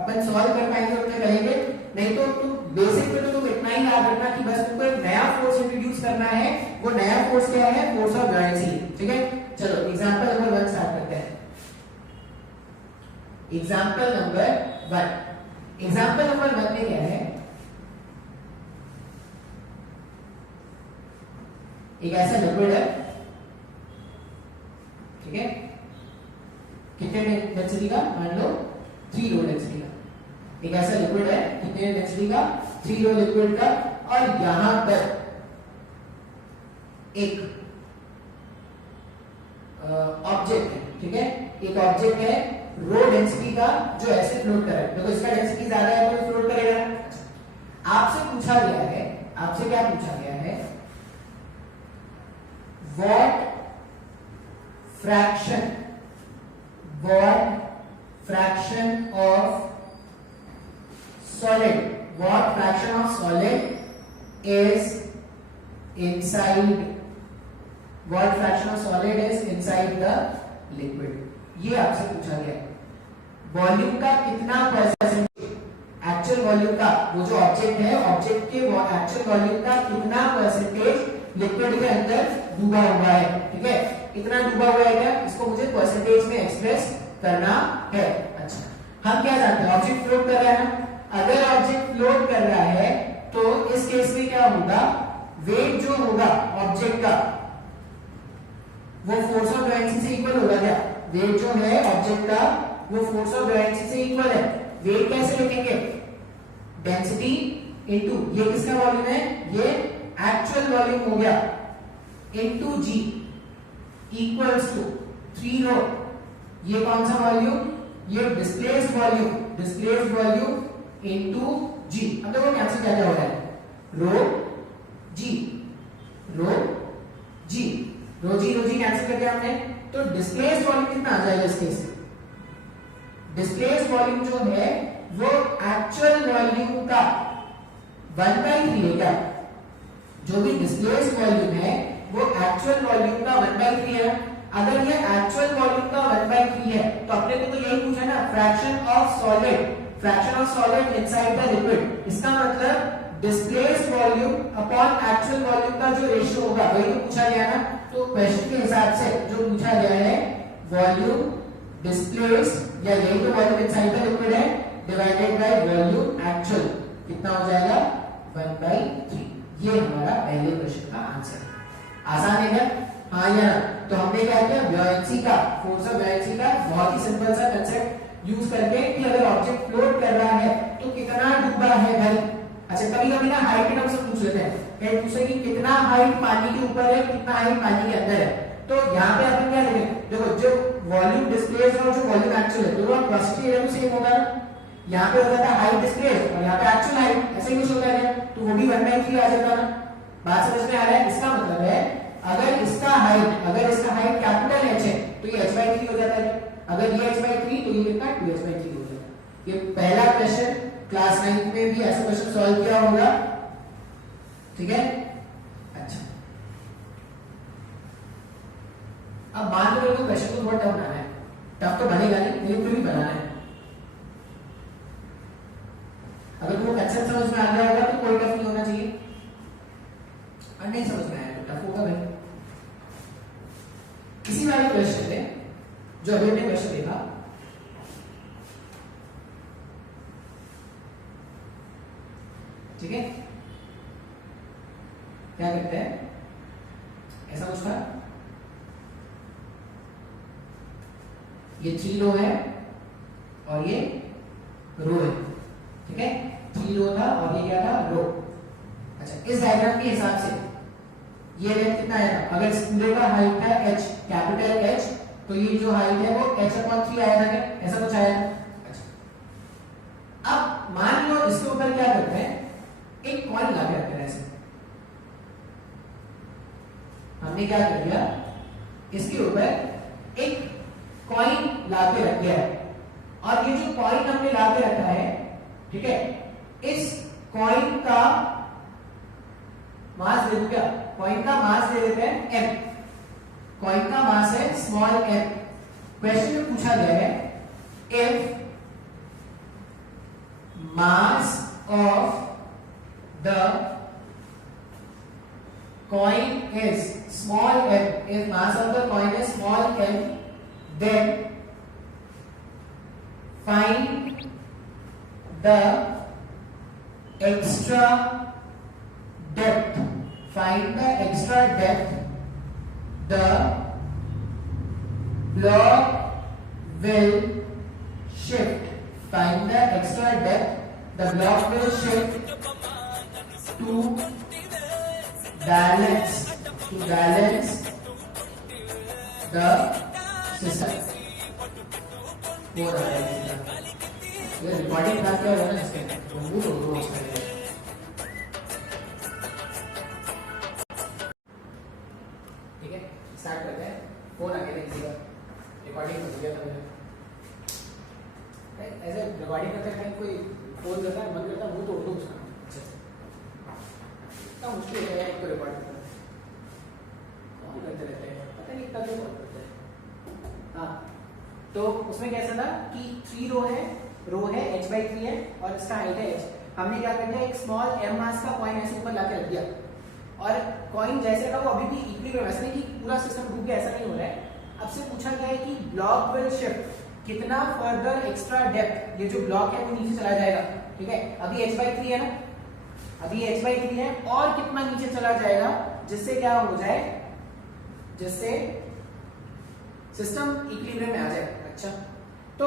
अपन सॉल्व कर पाएंगे उतने करेंगे, नहीं तो तुम बेसिक पे तो तुम इतना ही याद रखना कि बस तुमको एक नया फोर्स इंट्रोड्यूस करना है। वो नया फोर्स क्या है, फोर्स ऑफ ग्रेविटी। ठीक है, चलो एग्जांपल नंबर 1 स्टार्ट करते हैं। एग्जांपल नंबर 1, एग्जांपल नंबर 1 में क्या है, एक ऐसा लिक्विड है, ठीक है, कितने डेंसिटी का, मान लो 3 रो डेंसिटी का। एक ऐसा लिक्विड है कितने डेंसिटी का, 3 रो लिक्विड का, और यहां पर एक ऑब्जेक्ट है, ठीक है, एक ऑब्जेक्ट है रो डेंसिटी का जो ऐसे फ्लोट कर रहा है। देखो इसका डेंसिटी ज्यादा है तो फ्लोट करेगा। आपसे पूछा गया है, आपसे क्या पूछा गया है, what fraction of solid is inside the liquid। ये आपसे पूछा गया है। वॉल्यूम का कितना परसेंटेज, एक्चुअल वॉल्यूम का, वो जो ऑब्जेक्ट है ऑब्जेक्ट के एक्चुअल वॉल्यूम का कितना परसेंटेज लिक्विड के अंदर डूबा हुआ है। ठीक है, इतना डूबा हुआ है क्या, इसको मुझे परसेंटेज में एक्सप्रेस करना है। अच्छा हम क्या जानते हैं, ऑब्जेक्ट फ्लोट कर रहा है ना, अगर ऑब्जेक्ट फ्लोट कर रहा है तो इस केस में क्या होगा, वेट जो होगा ऑब्जेक्ट का वो फोर्स ऑफ ग्रेविटी से इक्वल होगा क्या, वेट जो है ऑब्जेक्ट का वो फोर्स ऑफ ग्रेविटी से इक्वल है। वेट कैसे लिखेंगे, डेंसिटी इनटू ये किसका वॉल्यूम है, ये एक्चुअल वॉल्यूम हो गया, इनटू जी इक्वल्स टू 3 रो, ये कौन सा वॉल्यूम, ये डिस्प्लेस्ड वॉल्यूम इनटू जी। अब देखो कैंसिल क्या क्या हो रहा है, रो जी कैंसिल कर दिया हमने, तो डिस्प्लेस्ड वॉल्यूम कितना आ जाएगा इस केस में, डिस्प्लेस्ड वॉल्यूम जो है वो एक्चुअल वॉल्यूम का 1/3 है क्या, जो भी डिस्प्लेस्ड वॉल्यूम है वो एक्चुअल वॉल्यूम का 1/3 है। अगर ये एक्चुअल वॉल्यूम का 1/3 है तो अपने को तो यही पूछा ना, fraction of solid inside the liquid. इसका मतलब displaced volume upon actual volume का जो रेशियो होगा वही तो पूछा गया ना। तो क्वेश्चन के हिसाब से जो पूछा गया है वॉल्यूम डिस्प्लेस्ड, या यही तो वॉल्यूम इनसाइड द लिक्विड है, डिवाइडेड बाय वॉल्यूम एक्चुअल, कितना हो जाएगा 1/3। ये हमारा पहले प्रश्न का आंसर है। आसान है क्या, हाँ या ना। तो हमने क्या किया, ब्योयांसी का, फोर्स ऑफ ब्योयांसी का बहुत ही सिंपल सा कंसेप्ट यूज करके कि अगर ऑब्जेक्ट फ्लोट कर रहा है तो कितना डूबा है भाई। अच्छा कभी कभी ना हाइट के टर्म से पूछ लेते हैं, कहीं पूछे कि कितना हाइट पानी के ऊपर है, कितना हाइट पानी के अंदर है, तो यहाँ पे अपन क्या लिखेंगे, देखो जो वॉल्यूम डिस्प्लेस्ड और जो वॉल्यूम एक्चुअल है दोनों वेलोसिटी एरिया तो सेम होगा ना, यहाँ पे हो जाता हाइट डिस्प्लेस और यहाँ पे एक्चुअल हाइट, ऐसे ही कुछ होता है तो वो भी 1/3 आ जाता ना। बात समझ में आ रहा है? इसका मतलब है अगर इसका हाइट कैपिटल H है तो ये h/3 हो जाता है, अगर ये h/3 तो ये कितना 2h/3 हो जाता है। ये पहला क्वेश्चन क्लास 9 में भी ऐसा क्वेश्चन सॉल्व किया होगा, ठीक है। अच्छा, अब मान लो मेरे को क्वेश्चन को थोड़ा टफ बनाना है, टफ तो बनेगा नहीं लेकिन फिर भी बनाना है। अगर तुमको कंसेप्ट समझ में आ गया होगा तो कोई टफ नहीं होना चाहिए, और नहीं समझ में आया तो टफ होगा भाई। इसी वाले क्वेश्चन में जो अभी हमने क्वेश्चन देखा, ठीक है, क्या करते हैं, ऐसा कुछ था, ये 3 रो है और ये रो है, ठीक है, 3 रो था और ये क्या था, रो। अच्छा, इस डायग्राम के हिसाब से ये लेंथ कितना आएगा, अगर इस पूरे का हाइट है h, कैपिटल H, तो ये जो हाइट है वो h/3 आएगा क्या, ऐसा कुछ आएगा। अच्छा, अब मान लो इसके ऊपर क्या करते हैं, एक कॉइन ला के रखते हैं ऐसे। हमने क्या कर दिया, इसके ऊपर एक कॉइन ला के रख दिया है, और ये जो कॉइन हमने ला के रखा है, ठीक है, इस कॉइन का मास दे दो, क्या कॉइन का मास दे देते हैं m, कॉइन का मास है स्मॉल m। क्वेश्चन में पूछा गया है if mass of the coin is small m, if mass of the coin is small m, then find the extra depth, find the extra depth the block will shift, find the extra depth the block will shift to balance the system। हो रहा है ये recording था क्या हो रहा है इसके, तो मूड हो रहा है। ठीक है, स्टार्ट करते हैं। फोन आगे किसी का रिकॉर्डिंग हो गया था, ऐसे रिकॉर्डिंग करते टाइम कोई फोन करता है, मन करता है मुंह तोड़ दो उसका, इतना मुश्किल है एक तो रिकॉर्ड करना, कौन करते रहते हैं पता नहीं इतना क्यों कौन करते हैं। हाँ, तो उसमें कैसा था कि 3 रो है h/3 है और इसका हाइट है h। हमने क्या कर दिया, एक स्मॉल m मास का कॉइन ऐसे ऊपर लाके रख दिया, और कॉइन जैसे का वो अभी भी इक्विलिब्रियम, वैसे नहीं कि पूरा सिस्टम डूब गया, ऐसा नहीं हो रहा है। अब से पूछा गया है कि ब्लॉक विल शिफ्ट, कितना फर्दर एक्स्ट्रा डेप्थ ये जो ब्लॉक है वो नीचे चला जाएगा, ठीक है। अभी h/3 है ना, अभी h/3 है, और कितना नीचे चला जाएगा जिससे क्या हो जाए, जिससे सिस्टम इक्विलिब्रियम में आ जाए। अच्छा, तो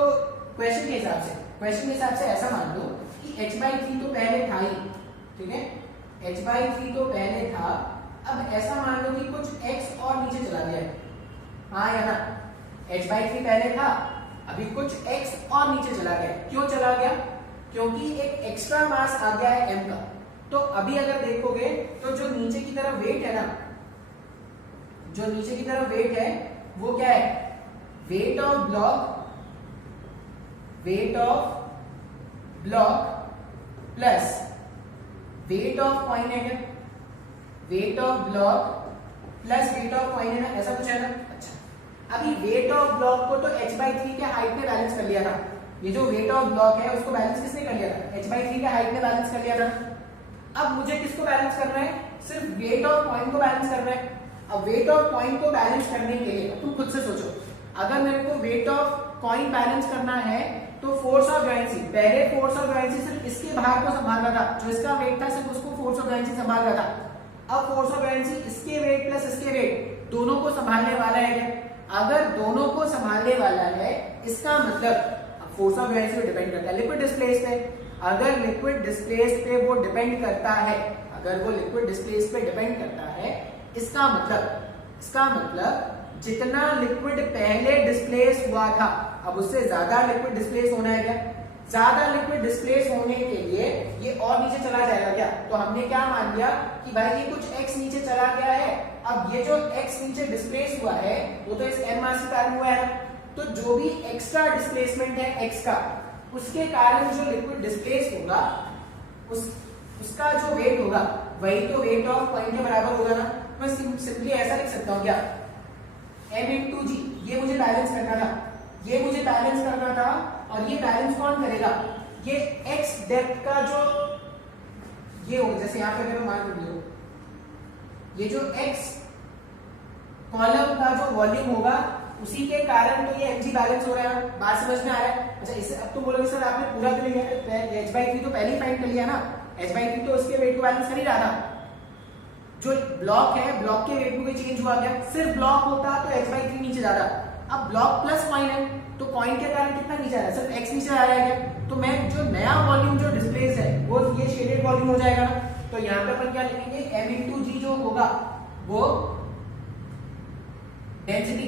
क्वेश्चन के हिसाब से ऐसा मान लो कि h/3 तो पहले था ही, ठीक है, h/3 तो पहले था। अब ऐसा मान लो कि कुछ x और नीचे चला गया है, हाँ या ना, h/3 पहले था, अभी कुछ x और नीचे चला गया। क्यों चला गया, क्योंकि एक एक्स्ट्रा मास आ गया है m का। तो अभी अगर देखोगे तो जो नीचे की तरफ वेट है ना, जो नीचे की तरफ वेट है वो क्या है, weight of block plus weight of coin है क्या, weight of block plus weight of coin है ना, ऐसा कुछ है ना। अच्छा, अभी वेट ऑफ ब्लॉक को तो h/3 के हाइट में बैलेंस कर लिया था, ये जो वेट ऑफ ब्लॉक है उसको बैलेंस किसने कर लिया था, h/3 के हाइट में बैलेंस कर लिया था। अब मुझे किसको बैलेंस करना है, सिर्फ वेट ऑफ कॉइन को बैलेंस करना है। अब वेट ऑफ कॉइन को बैलेंस करने के लिए तुम खुद से सोचो, अगर मेरे को वेट ऑफ कॉइन बैलेंस करना है तो फोर्स ऑफ ज्वाइंसी, पहले फोर्स ऑफ ज्वाइंसी सिर्फ इसके भाग को संभाल रहा था, जो इसका वेट था सिर्फ उसको फोर्स ऑफ ज्वाइंसी संभाल रहा था। अब फोर्स ऑफ ज्वाइंसी इसके वेट प्लस इसके वेट दोनों को संभालने वाला है। अगर दोनों को संभालने वाला है, इसका मतलब फोर्स ऑफ ज्वाइंसी पे डिपेंड करता है लिक्विड डिस्प्लेस पे। अगर लिक्विड डिस्प्लेस पे वो डिपेंड करता है, अगर वो लिक्विड डिस्प्लेस पे डिपेंड करता है, इसका मतलब जितना लिक्विड पहले डिस्प्लेस हुआ था अब उससे ज्यादा लिक्विड डिस्प्लेस होना है क्या, ज्यादा लिक्विड डिस्प्लेस होने के लिए ये और नीचे चला जाएगा क्या? तो हमने क्या मान लिया कि भाई ये कुछ x नीचे चला गया है। अब ये जो x नीचे डिस्प्लेस हुआ है वो तो इस m मास के कारण हुआ है, तो जो भी एक्स्ट्रा डिस्प्लेसमेंट है x का, उसके कारण जो लिक्विड डिस्प्लेस होगा उसका जो वेट होगा वही तो वेट ऑफ पॉइंट के बराबर होगा ना। मैं सिंपली ऐसा लिख सकता हूँ क्या, m इंटू जी, ये मुझे बैलेंस करना था, ये मुझे बैलेंस करना था, और ये बैलेंस कौन करेगा? ये x डेप्थ का जो ये होगा, जैसे यहां पे अगर मान लो ये जो x कॉलम का जो वॉल्यूम होगा उसी के कारण तो ये mg बैलेंस हो रहा है। बात समझ में आ रहा है? अच्छा, इससे अब तुम बोलोगे सर आपने पूरा कर लिया, h/3 तो पहले ही फाइंड कर लिया ना, h/3 तो उसके वेट को बैलेंस कर ही रहा था। जो ब्लॉक है, ब्लॉक के वेट में कोई चेंज हुआ क्या? सिर्फ ब्लॉक होता तो h/3 नीचे जाता। अब ब्लॉक प्लस कॉइन है तो कॉइन के कारण कितना नीचे आ रहा है? सिर्फ x नीचे आ रहा है क्या? तो मैं जो नया वॉल्यूम जो डिस्प्लेस है वो ये शेडेड वॉल्यूम हो जाएगा ना। तो यहाँ पे अपन क्या लिखेंगे, m इंटू जी जो होगा वो डेंसिटी,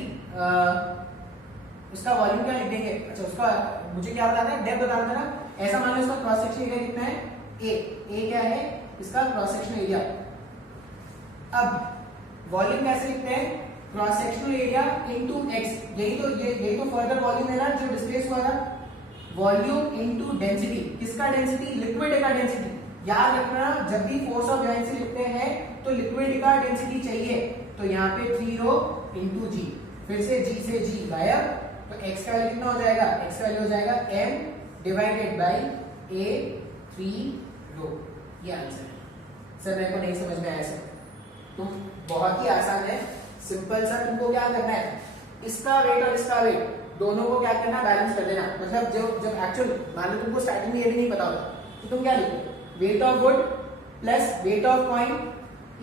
उसका वॉल्यूम क्या लिख देंगे? अच्छा, उसका मुझे क्या बताना है, डेप्थ बताना था ना। ऐसा मान लो इसका क्रॉस सेक्शन एरिया कितना है, a क्या है इसका क्रॉस सेक्शन एरिया। अब वॉल्यूम कैसे लिखते हैं, cross sectional area into x, यही तो फर्दर वॉल्यूम है ना जो डिस्प्लेस हुआ था। वॉल्यूम इनटू डेंसिटी, किसका डेंसिटी? लिक्विड का डेंसिटी। याद रखना जब भी फोर्स ऑफ ज्वाइंसी लिखते हैं तो लिक्विड का डेंसिटी चाहिए, तो यहाँ पे 3 रो इनटू जी, फिर से g से g गायब, तो x का वैल्यू कितना हो जाएगा? x का वैल्यू हो जाएगा m डिवाइडेड बाय a 3 रो। ये आंसर है। सर मेरे को नहीं समझ में आया सर, तो बहुत ही आसान है, सिंपल सा। तुमको क्या करना है, इसका वेट और इसका वेट दोनों को क्या करना, बैलेंस कर देना। मतलब जब एक्चुअल मान लो तुमको स्टार्टिंग में ये भी नहीं पता होता तो तुम क्या लिखो, weight of wood plus weight of coin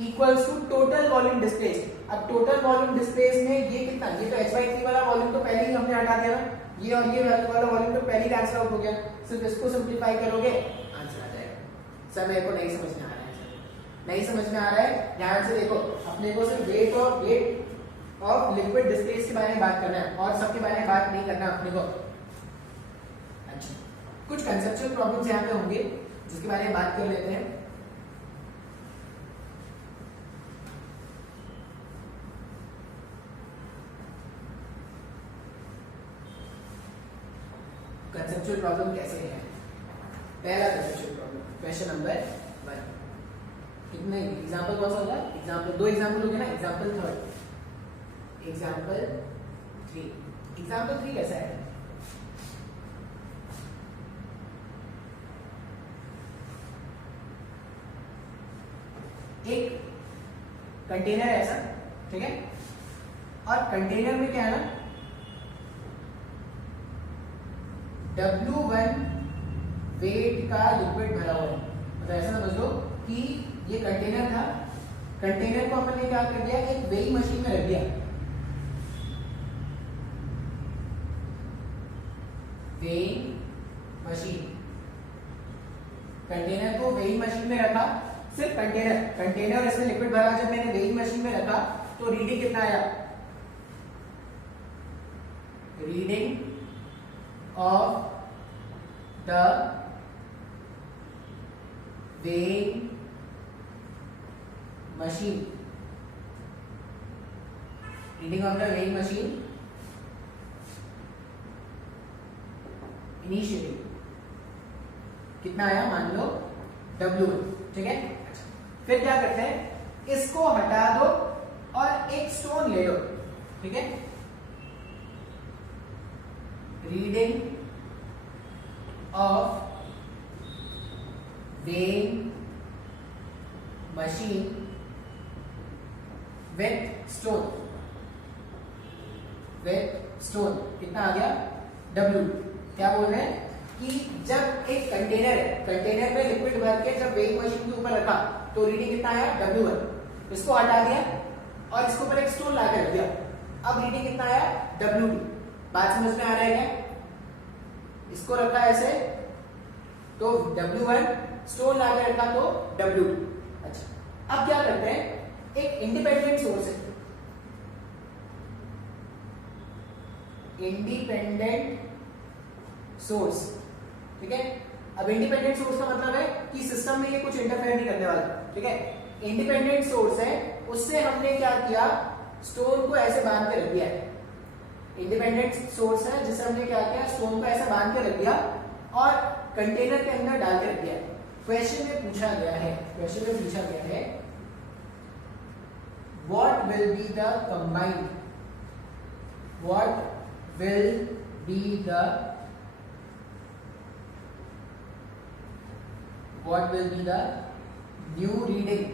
equals to total volume displace. अब टोटल वॉल्यूम डिस्प्लेस में ये कितना, ये तो h/3 वाला वॉल्यूम तो पहले ही हमने हटा दिया ना, ये और ये वाला वॉल्यूम तो पहले ही कैंसिल आउट हो गया। सिर्फ इसको सिंपलीफाई करोगे आंसर आ जाएगा। सर मेरे को नहीं समझ में आ रहा है, नहीं समझ में आ रहा है, ध्यान से देखो। अपने को सिर्फ वेट ऑफ लिक्विड डिस्प्लेस के बारे में बात करना है और सबके बारे में बात नहीं करना अपने को। अच्छा, कुछ कंसेप्चुअल प्रॉब्लम्स यहाँ पे होंगे जिसके बारे में बात कर लेते हैं। कंसेप्चुअल प्रॉब्लम कैसे है? पहला कंसेप्चुअल प्रॉब्लम, क्वेश्चन नंबर 1। कितने एग्जांपल कौन सा होगा? एग्जांपल 2 एग्जांपल हो गए ना, एग्जांपल 3, एग्जांपल 3। एग्जांपल 3 कैसा है? एक कंटेनर है ऐसा, ठीक है, और कंटेनर में क्या है ना, W1 वेट का लिक्विड भरा हुआ है। मतलब ऐसा समझ लो कि ये कंटेनर था, कंटेनर को हमने क्या कर दिया, एक वेइंग मशीन में रख दिया। वेइंग मशीन, कंटेनर को वेइंग मशीन में रखा, सिर्फ कंटेनर इसमें लिक्विड भरा। जब मैंने वेइंग मशीन में रखा तो रीडिंग कितना आया, reading of the weighing machine, reading of the weighing machine initially कितना आया, मान लो W1, ठीक है। फिर क्या करते हैं, इसको हटा दो और एक स्टोन ले लो, ठीक है। Reading of weighing machine with stone, कितना आ गया, W। क्या बोल रहे हैं कि जब एक कंटेनर है, कंटेनर में लिक्विड भर के जब वेइंग मशीन के ऊपर रखा तो रीडिंग कितना आया, W1। इसको हटा दिया और इसके ऊपर एक स्टोन ला के रख दिया, अब रीडिंग कितना आया, W2। बात समझ में आ रहा है क्या? इसको रखा ऐसे तो W1, स्टोन ला के रखा तो W2। अच्छा, अब क्या करते हैं, एक इंडिपेंडेंट सोर्स है, इंडिपेंडेंट सोर्स ठीक है। अब इंडिपेंडेंट सोर्स का मतलब है कि सिस्टम में ये कुछ इंटरफेयर नहीं करने वाला, ठीक है। इंडिपेंडेंट सोर्स है, उससे हमने क्या किया, स्टोन को ऐसे बांध के रख दिया है। इंडिपेंडेंट सोर्स है जिससे हमने क्या किया, स्टोन को ऐसे बांध के रख दिया और कंटेनर के अंदर डाल के रख दिया। क्वेश्चन में पूछा गया है, क्वेश्चन में पूछा गया है what will be the combined, what will be the, what will be the new reading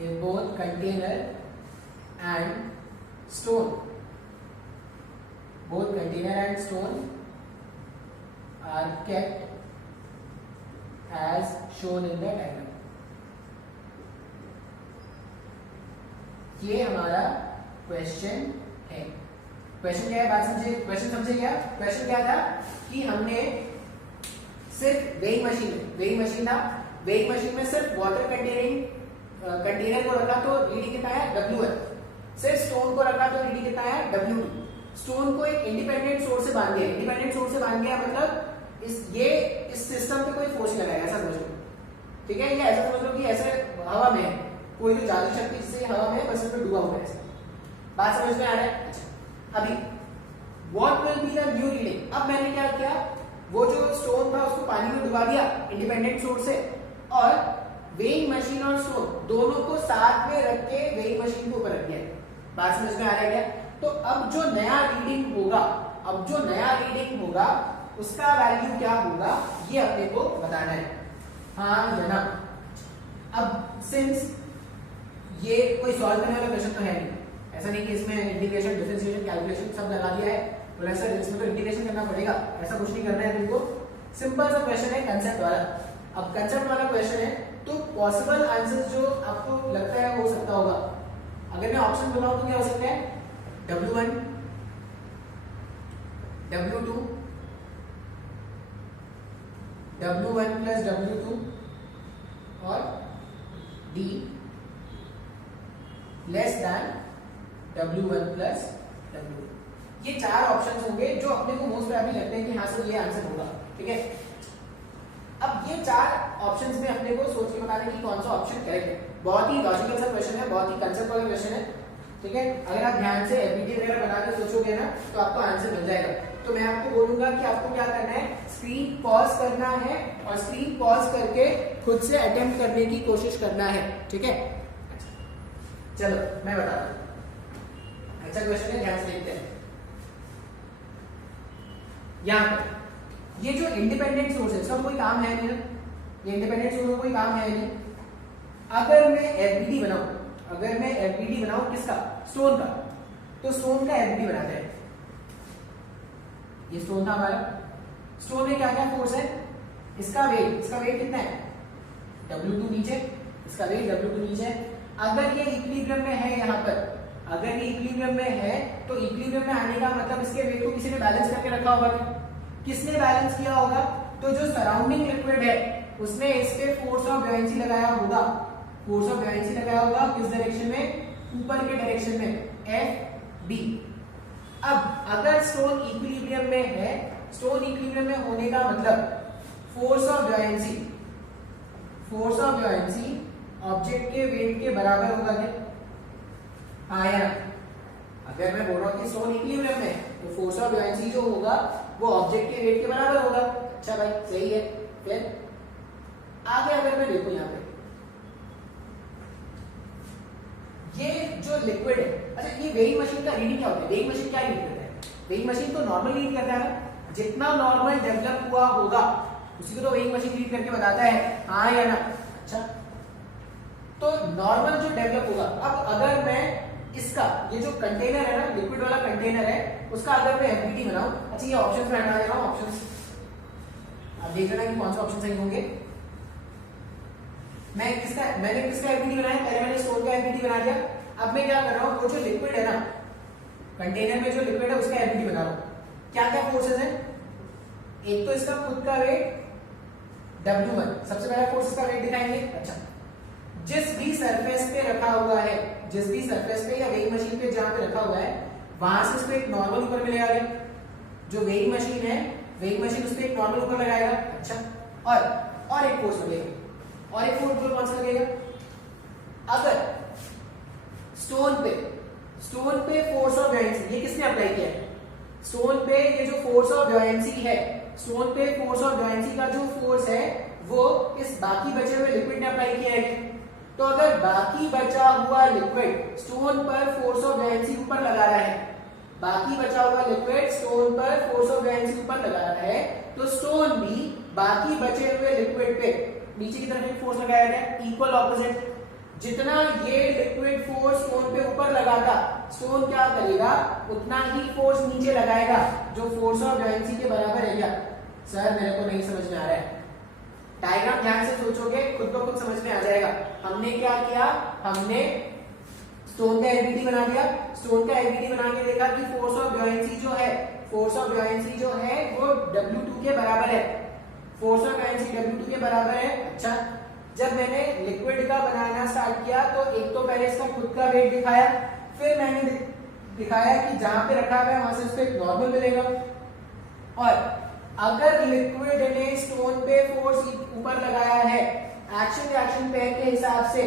if both container and stone, both container and stone are kept as shown in the diagram। ये हमारा question है। Question क्या है, बात समझे, question समझे क्या? Question क्या था कि हमने सिर्फ वेइंग मशीन था, वेइंग मशीन में सिर्फ वाटर कंटेनिंग कंटेनर को रखा तो रीडिंग कितना है W1, सिर्फ स्टोन को रखा तो रीडिंग कितना है W2। स्टोन को एक इंडिपेंडेंट सोर्स से बांध दिया, इंडिपेंडेंट सोर्स से बांध दिया मतलब इस सिस्टम पे कोई फोर्स नहीं लगाएगा, ऐसा समझ लो, ठीक है। ये ऐसा समझ लो कि ऐसे हवा में है, कोई जो जादू शक्ति जिससे हवा में बस इसमें डूबा हुआ है, ऐसा बात समझ में आ रहा है। अच्छा, अभी what will be the new reading, अब मैंने क्या किया, वो जो स्टोन था उसको पानी में डुबा दिया इंडिपेंडेंट सोर्स से, और वेइंग मशीन और स्टोन दोनों को साथ में रख के वेइंग मशीन के ऊपर रख दिया। बात समझ में आ रहा है क्या? तो अब जो नया रीडिंग होगा, उसका वैल्यू क्या होगा ये अपने को बताना है, हाँ या ना। अब सिंस ये कोई सॉल्व करने वाला क्वेश्चन तो है नहीं, ऐसा नहीं कि इसमें इंटीग्रेशन, डिफरेंशिएशन, कैलकुलेशन सब लगा दिया है तो ऐसा इसमें तो इंटीग्रेशन करना पड़ेगा, ऐसा कुछ नहीं करना है तुमको। सिंपल सा क्वेश्चन है कंसेप्ट वाला। अब कंसेप्ट वाला क्वेश्चन है तो पॉसिबल आंसर्स जो आपको लगता है हो सकता होगा, अगर मैं ऑप्शन बताऊं तो क्या हो सकता है, W1, W2, W1 plus W2 और D less than W1 plus W2। ये चार ऑप्शंस होंगे जो अपने को मोस्ट प्रोबेबली लगते हैं कि हाँ सर ये आंसर होगा, ठीक है। अब ये चार ऑप्शंस में अपने को सोच के बताना कि कौन सा ऑप्शन करेक्ट है। बहुत ही लॉजिकल सा क्वेश्चन है, बहुत ही कंसेप्ट वाला क्वेश्चन है, ठीक है। अगर आप ध्यान से एपीटी वगैरह बना के सोचोगे ना तो आपको आंसर मिल जाएगा। तो मैं आपको बोलूंगा कि आपको क्या करना है, स्क्रीन पॉज करना है और स्क्रीन पॉज करके खुद से अटेम्प्ट करने की कोशिश करना है, ठीक है। चलो मैं बताता हूं, अच्छा क्वेश्चन है, ध्यान से देखते हैं। यहां पर ये जो इंडिपेंडेंट सोर्स है इसका कोई काम है नहीं, ये इंडिपेंडेंट सोर्स का कोई काम है नहीं। अगर मैं एफबीडी बनाऊं किसका, स्टोन का, तो स्टोन का एफबीडी बनाते हैं। ये स्टोन था हमारा, स्टोन में क्या क्या फोर्स है, इसका वेट कितना है W2 नीचे, इसका वेट W2 नीचे। अगर ये इक्विलिब्रियम में है, यहाँ पर अगर ये इक्विलिब्रियम में है तो इक्विलिब्रियम में आने का मतलब इसके वेट को किसी ने बैलेंस करके रखा होगा। किसने बैलेंस किया होगा, तो जो सराउंडिंग लिक्विड है उसने इस पे फोर्स ऑफ ब्यूएंसी लगाया होगा, फोर्स ऑफ ब्यूएंसी लगाया होगा किस डायरेक्शन में, ऊपर के डायरेक्शन में, FB। अब अगर स्टोन इक्विलिब्रियम में है, स्टोन इक्विलिब्रियम में होने का मतलब फोर्स ऑफ ब्यूएंसी ऑब्जेक्ट के वेट के बराबर होगा क्या, हाँ या? अगर मैं बोल रहा हूं कि स्टोन इक्विलिब्रियम में है तो फोर्स ऑफ ब्यूएंसी जो होगा वो ऑब्जेक्ट के वेट के बराबर होगा। अच्छा भाई सही है। फिर आगे अगर मैं देखूं यहाँ पे ये जो लिक्विड है, अच्छा ये वेइंग मशीन का रीडिंग क्या होता है, वेइंग मशीन क्या रीड करता है, वेइंग मशीन तो नॉर्मल रीड करता है ना, जितना नॉर्मल डेवलप हुआ होगा उसी को तो वेइंग मशीन रीड करके बताता है, हाँ या ना। अच्छा तो नॉर्मल जो डेवलप होगा, अब अगर मैं इसका ये जो कंटेनर है ना, लिक्विड वाला कंटेनर है, उसका अगर मैं एफबीडी बनाऊं, अच्छा ये ऑप्शंस में हटा दे रहा हूं, ऑप्शंस आप देख लेना कि कौन सा ऑप्शन सही होंगे। मैंने किसका एफबीडी बनाया, पहले मैंने स्टोन का एफबीडी बना दिया। अब मैं क्या कर रहा हूं, वो जो लिक्विड है ना, कंटेनर में जो लिक्विड है उसका एफबीडी बना रहा हूं। क्या क्या फोर्सेस है, एक तो इसका खुद का वेट W1, सबसे पहला फोर्स इसका वेट दिखाएंगे। अच्छा जिस भी सरफेस पे रखा हुआ है, जिस भी सरफेस पे या वेइंग मशीन पे जहां पे रखा हुआ है वहां से उसको एक नॉर्मल ऊपर मिलेगा क्या? जो वेइंग मशीन है, वेइंग मशीन उस पे एक नॉर्मल ऊपर लगाएगा। अच्छा, और एक फोर्स लगेगा, और एक फोर्स कौन सा लगेगा? अगर स्टोन पे फोर्स ऑफ ब्योयेंसी, ये किसने अप्लाई किया है? स्टोन पे ये जो फोर्स ऑफ ब्योयेंसी है, स्टोन पे फोर्स ऑफ ब्योयेंसी का जो फोर्स है वो इस बाकी बचे हुए लिक्विड ने अप्लाई किया है। तो अगर बाकी बचा हुआ लिक्विड स्टोन पर फोर्स ऑफ ब्योयेंसी ऊपर लगा रहा है, बाकी बचा हुआ लिक्विड स्टोन पर फोर्स ऑफ ब्योयेंसी ऊपर लगा रहा है, तो स्टोन भी बाकी बचे हुए लिक्विड पे नीचे की तरफ एक फोर्स लगाया गया, इक्वल ऑपोजिट। जितना ये लिक्विड फोर्स स्टोन पे ऊपर लगाता, स्टोन क्या करेगा? उतना ही फोर्स नीचे लगाएगा, जो फोर्स ऑफ ब्योयेंसी के बराबर है। क्या सर मेरे को नहीं समझ में आ रहा है? डायग्राम ध्यान से सोचोगे खुद को खुद समझ में आ जाएगा। हमने क्या किया? हमने स्टोन का एलबीडी बना दिया, स्टोन का एलबीडी बना के देखा कि फोर्स ऑफ ब्योयेंसी जो है, फोर्स ऑफ ब्योयेंसी जो है वो W2 के बराबर है, फोर्स ऑफ ब्योयेंसी W2 के बराबर है। अच्छा, जब मैंने लिक्विड का बनाना स्टार्ट किया तो एक तो पहले इसका खुद का वेट दिखाया, फिर मैंने दिखाया कि जहां पे रखा हुआ है वहां से उसको एक नॉर्मल मिलेगा। और अगर लिक्विड ने स्टोन पे फोर्स ऊपर लगाया है, एक्शन रिएक्शन पेयर के हिसाब से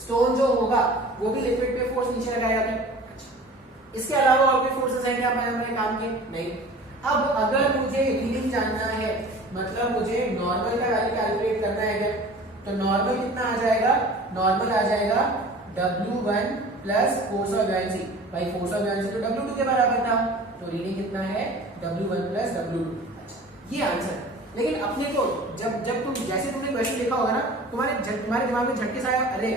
स्टोन जो होगा वो भी लिक्विड पे फोर्स नीचे लगाएगा। इसके अलावा और भी फोर्सेस हैं क्या मैंने काम किए? नहीं। अब अगर मुझे रीडिंग जानना है, मतलब मुझे नॉर्मल का वैल्यू कैलकुलेट करना है क्या? तो नॉर्मल कितना आ जाएगा? नॉर्मल आ जाएगा W1 प्लस फोर्स ऑफ ब्योयेंसी। भाई फोर्स ऑफ ब्योयेंसी तो W2 के बराबर था, तो रीडिंग कितना है? W1 plus W2। अच्छा, ये आंसर है। लेकिन अपने को जब तुम जैसे तुमने क्वेश्चन देखा होगा ना, तुम्हारे दिमाग में झटके से आया, अरे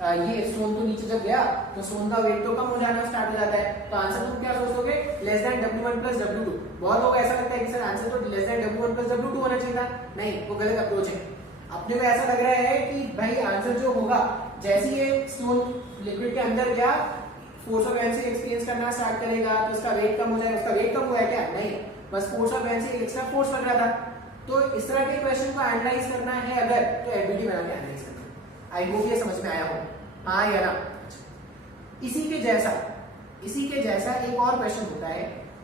ये स्टोन तो नीचे जब गया तो स्टोन का वेट तो कम हो जाना स्टार्ट हो जाता है, तो आंसर तुम क्या सोचोगे? Less than W1 plus W2। बहुत लोग ऐसा लगता है कि सर आंसर तो less than W1 plus W2 होना चाहिए था। नहीं, वो गलत अप्रोच है। अपने को ऐसा लग रहा है कि भाई आंसर जो होगा, जैसे ये स्टोन लिक्विड के अंदर गया, फोर्स ऑफ ब्योयेंसी एक्सपीरियंस करना स्टार्ट करेगा तो उसका वेट कम हो जाएगा। उसका वेट कम हुआ है क्या? नहीं, बस फोर्स ऑफ ब्योयेंसी एक्स्ट्रा फोर्स लग रहा था। तो इस तरह के क्वेश्चन को एनालाइज करना है अगर, तो एलबीडी बना के एनालाइज करना है। आई होप ये समझ में आया हो, हाँ या ना? इसी के जैसा एक और क्वेश्चन होता है।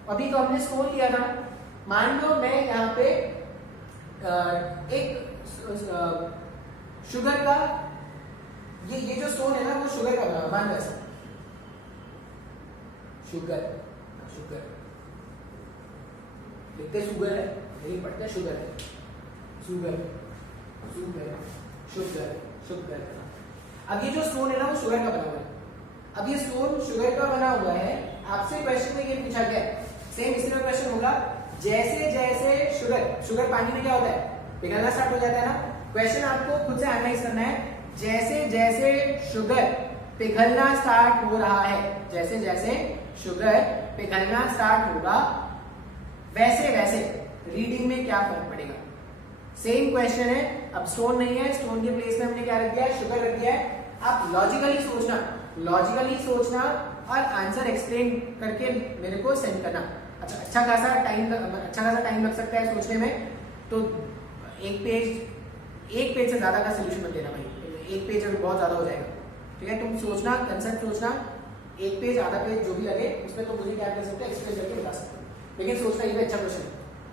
अभी तो हमने स्टोन लिया था, मान लो मैं यहाँ पे एक शुगर का, ये जो स्टोन है ना वो शुगर का बना, मान लो ऐसा शुगर लिखते शुगर है, नहीं पढ़ते शुगर है, शुगर। अब ये जो स्टोन है ना वो शुगर का बना हुआ है। अब ये स्टोन शुगर का बना हुआ है, आपसे क्वेश्चन में ये पूछा गया है, सेम इसी में क्वेश्चन होगा, जैसे जैसे शुगर पानी में क्या होता है? पिघलना स्टार्ट हो जाता है ना। क्वेश्चन आपको खुद से एनालाइज करना है, जैसे जैसे शुगर पिघलना स्टार्ट हो रहा है, जैसे जैसे शुगर पिघलना स्टार्ट होगा, वैसे वैसे रीडिंग में क्या फर्क पड़ेगा? सेम क्वेश्चन है, अब स्टोन नहीं है, स्टोन के प्लेस में हमने क्या रख दिया है? शुगर रख दिया है। आप लॉजिकली सोचना और आंसर एक्सप्लेन करके मेरे को सेंड करना। अच्छा खासा टाइम लग सकता है सोचने में, तो एक पेज से ज्यादा का सोल्यूशन मत देना भाई, एक पेज अगर बहुत ज्यादा हो जाएगा, ठीक है? तुम सोचना, कंसेप्ट सोचना, एक पेज आधा पेज जो भी लगे उसमें तो मुझे क्या कर सकते हैं, एक्सप्लेन करके बता सकते हो। लेकिन सोचना ये भी अच्छा क्वेश्चन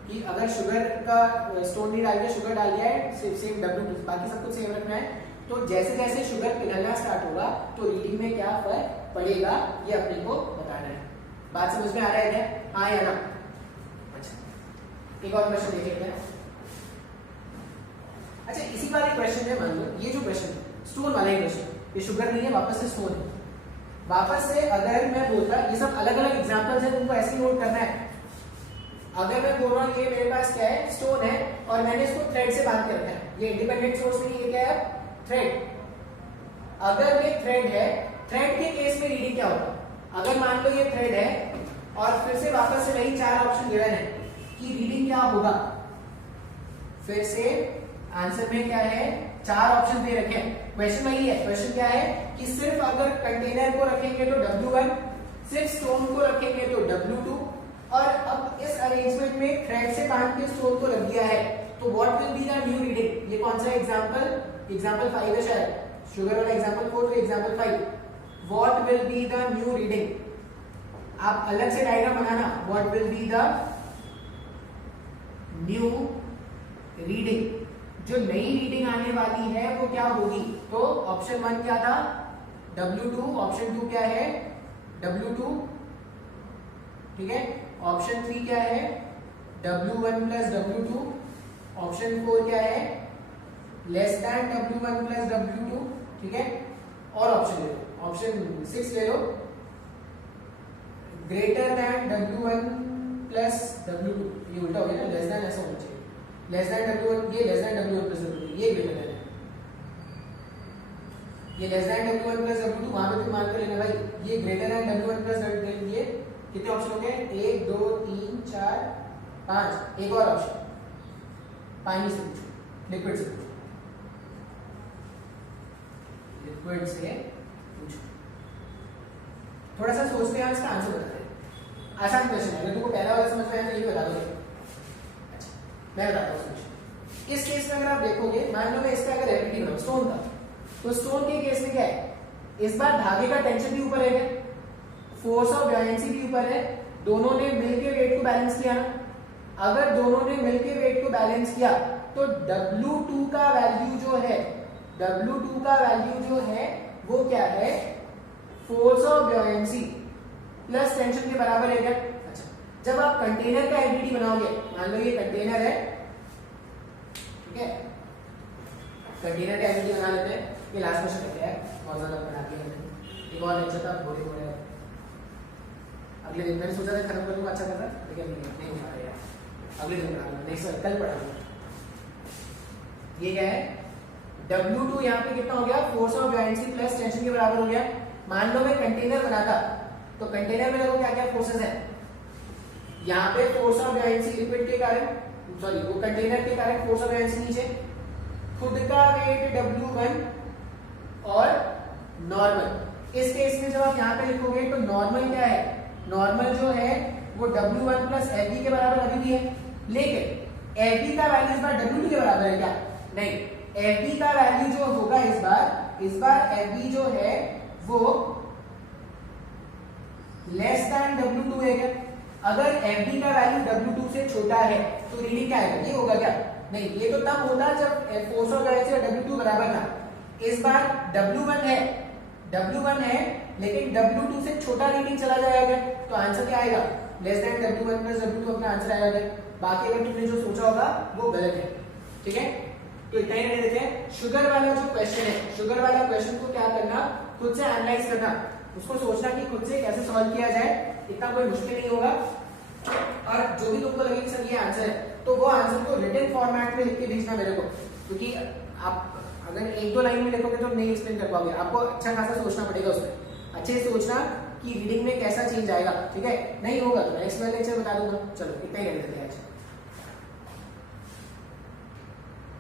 कि अगर शुगर का स्टोन नहीं डाल दिया, शुगर डाल दिया है, सेम W2, बाकी सब कुछ सेम रखना है, तो जैसे जैसे शुगर पिघलना स्टार्ट होगा तो रीडिंग में क्या फर्क पड़ेगा, ये अपने को बताना है। बात समझ में आ रहा है क्या? हाँ या ना? अच्छा, एक और क्वेश्चन देख लेते हैं। अच्छा, इसी वाले क्वेश्चन में मान लो ये जो क्वेश्चन है स्टोन वाला ही क्वेश्चन, ये शुगर नहीं है, वापस से स्टोन है। वापस से अगर मैं बोलता, ये सब अलग अलग एग्जांपल्स हैं, तुमको ऐसे ही नोट करना है। अगर मैं बोल रहा हूँ ये मेरे पास क्या है? स्टोन है, और मैंने इसको थ्रेड से बांध के रखा है, ये इंडिपेंडेंट सोर्स नहीं, ये क्या है? थ्रेड। अगर ये थ्रेड है, थ्रेड के केस में रीडिंग क्या होगा? अगर मान लो ये थ्रेड है और फिर से वापस से वही चार ऑप्शन गिवन है कि रीडिंग क्या होगा, फिर से आंसर में क्या है? चार ऑप्शन दे रखे हैं। क्वेश्चन वही है, क्वेश्चन क्या है कि सिर्फ अगर कंटेनर को रखेंगे तो W1, सिर्फ स्टोन को रखेंगे तो W2, और अब इस अरेंजमेंट में थ्रेड से बांध के स्टोन को रख दिया है, तो what will be the new reading? ये कौन सा एग्जांपल 5 है शायद, शुगर वाला example 4 two example 5, what will be the new reading, आप अलग से diagram banana, what will be the new reading, जो नई रीडिंग आने वाली है वो क्या होगी, तो ऑप्शन 1 क्या था W2, ऑप्शन 2 क्या है W2, ठीक है, ऑप्शन 3 क्या है W1 प्लस W2, ऑप्शन 4 क्या है less than W1 plus W2, ठीक है, और ऑप्शन ले लो, ऑप्शन 6 ले लो, greater than W1 plus W2, ये उल्टा हो गया ना, लेस देन ऐसा होना चाहिए, लेस देन W1, ये less than W1 plus W2, ये ग्रेटर देन है, ये less than W1 plus W2, वहां पे भी मान कर लेना भाई, ये greater than W1 plus W2, ये कितने ऑप्शन हो गए 1 2 3 4 5, एक और ऑप्शन पानी से पूछो, लिक्विड से पूछो, लिक्विड से पूछो, थोड़ा सा सोचते हैं इसका आंसर बताते हैं, आसान क्वेश्चन है, अगर तुमको पहला वाला समझ में आया तो ये बता दोगे। अच्छा मैं बताता हूँ सोल्यूशन। इस केस में अगर आप देखोगे, मान लो मैं इसका अगर एफिनिटी बनाऊं स्टोन का, तो स्टोन के केस में क्या है, इस बार धागे का टेंशन भी ऊपर है, फोर्स ऑफ बॉयंसी भी ऊपर है, दोनों ने मिलकर वेट को बैलेंस किया ना, अगर दोनों ने मिलकर वेट को बैलेंस किया तो W2 का वैल्यू जो है, W2 का वैल्यू जो है वो क्या है, force of buoyancy plus tension के बराबर है क्या। अच्छा जब आप कंटेनर का एफिनिटी बनाओगे, मान लो ये कंटेनर है, ठीक है, कंटेनर का एफिनिटी बना लेते हैं, ये लास्ट क्वेश्चन करते हैं, बहुत ज्यादा बना दिया मैंने, एक और लेक्चर था बोले बोले अगले दिन, मैंने सोचा था खत्म कर लूंगा अच्छा कर रहा, लेकिन नहीं हो पा रहा यार, अगले दिन पढ़ा लूंगा, नेक्स्ट कल पढ़ा लूंगा। ये क्या है W2 यहाँ पे कितना हो गया, force of buoyancy plus tension के बराबर हो गया। मान लो मैं कंटेनर बनाता, तो कंटेनर में देखो क्या क्या फोर्सेस है, यहाँ पे फोर्स ऑफ बॉयंसी लिक्विड के कारण, सॉरी वो कंटेनर के कारण फोर्स ऑफ बॉयंसी नीचे, खुद का वेट W1 और नॉर्मल। इस केस में जब आप यहाँ पे लिखोगे तो नॉर्मल क्या है, नॉर्मल जो है वो W1 प्लस FB के बराबर अभी भी है, लेकिन FB का वैल्यू इस बार W2 के बराबर है क्या, नहीं, FB का वैल्यू जो होगा इस बार FB जो है वो लेस देन W2 है क्या। अगर FB का वैल्यू W2 से छोटा है तो रीडिंग क्या आएगा, ये होगा क्या, नहीं, ये तो तब होता जब फोर्स ऑफ बॉयंसी और W2 बराबर था। इस बार W1 है लेकिन W2 से छोटा रीडिंग चला जाएगा, तो आंसर क्या आएगा, less than W1 plus W2 अपना आंसर आएगा। बाकी अगर तुमने जो सोचा होगा वो गलत है, ठीक है। तो इतना ही रहने देते हैं। शुगर वाला जो क्वेश्चन है, शुगर वाला क्वेश्चन को क्या करना, खुद से एनालाइज करना, उसको सोचना कि खुद से कैसे सॉल्व किया जाए, इतना कोई मुश्किल नहीं होगा। और जो भी तुमको लगे कि सर ये आंसर है, तो वो आंसर को रिटन फॉर्मेट में लिख के भेजना मेरे को, क्योंकि आप अगर 1-2 लाइन में लिखोगे तो नहीं एक्सप्लेन कर पाओगे, आपको अच्छा खासा सोचना पड़ेगा उसमें, अच्छे से सोचना कि रीडिंग में कैसा चेंज आएगा, ठीक है। नहीं होगा तो नेक्स्ट वाले लेक्चर बता दूंगा। चलो इतना ही रहने देते हैं आज।